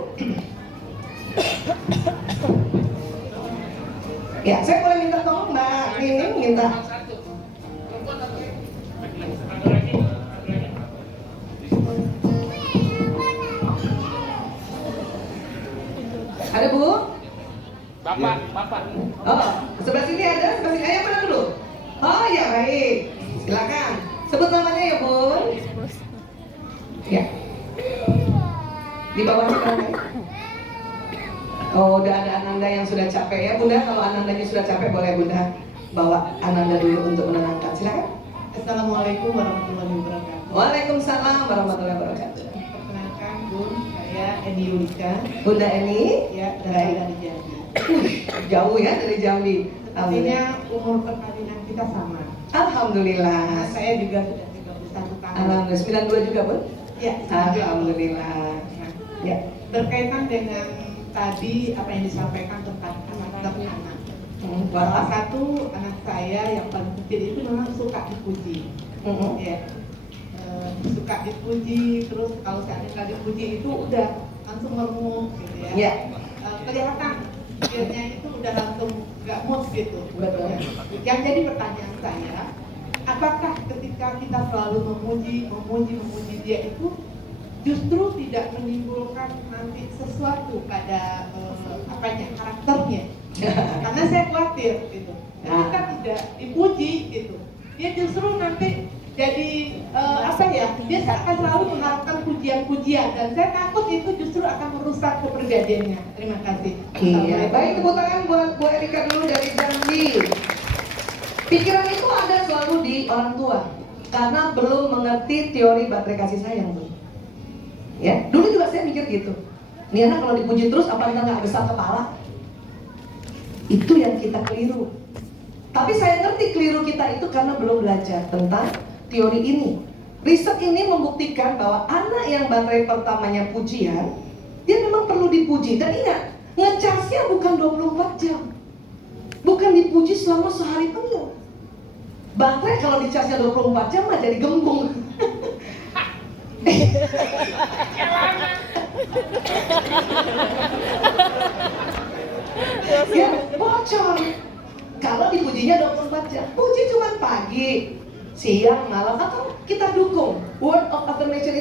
Ya, saya boleh minta tolong Mbak Nining minta. Ada Bu? Bapak. Oh, sebelah sini ada, sebelah sini. Ayo mana dulu? Oh ya baik, silakan. Sebut namanya ya Bun. Ya. Di bawahnya mana? Oh, udah ada Ananda yang sudah capek ya Bunda. Kalau Anandanya sudah capek boleh Bunda bawa Ananda dulu untuk menenangkan. Silakan. Assalamualaikum warahmatullahi wabarakatuh. Waalaikumsalam warahmatullahi wabarakatuh. Perkenalkan Bun, saya Eni Yulika. Bunda Eni. Ya, dari Jambi. Jauh ya dari Jambi. Artinya umur perkawinan kita sama. Alhamdulillah. Nah, saya juga sudah 31 tahun. Alhamdulillah. 92 juga Bun? Ya, Alhamdulillah. Nah, Ya. berkaitan dengan tadi apa yang disampaikan tentang karakter anak. Salah satu anak saya yang paling kecil itu memang suka dipuji. Ya. Suka dipuji, terus kalau saya nggak dipuji itu udah langsung meremuk gitu ya. Ya. Kelihatan akhirnya itu udah langsung nggak mood gitu. Betul. Yang jadi pertanyaan saya, apakah ketika kita selalu memuji dia itu justru tidak menimbulkan nanti sesuatu pada karakternya? Karena saya khawatir gitu. Ketika tidak dipuji gitu, dia justru nanti jadi dia akan selalu mengharapkan pujian-pujian dan saya takut itu justru akan merusak kepribadiannya. Terima kasih. Iya, baik tepuk tangan buat Bu Erika dulu dari Jambi. Pikiran itu ada selalu di orang tua karena belum mengerti teori baterai kasih sayang tuh. Ya, dulu juga saya mikir gitu. Nih anak kalau dipuji terus apa kita nggak besar kepala? Itu yang kita keliru. Tapi saya ngerti keliru kita itu karena belum belajar tentang teori ini. Riset ini membuktikan bahwa anak yang baterai pertamanya pujian, dia memang perlu dipuji. Dan ingat, ngecasnya bukan 24 jam. Bukan dipuji selama sehari penuh. Baterai kalau dicasnya 24 jam mah jadi gembung. Ya, bocor. Kalau dipujinya 24 jam, puji cuma pagi, siang, malam, atau kita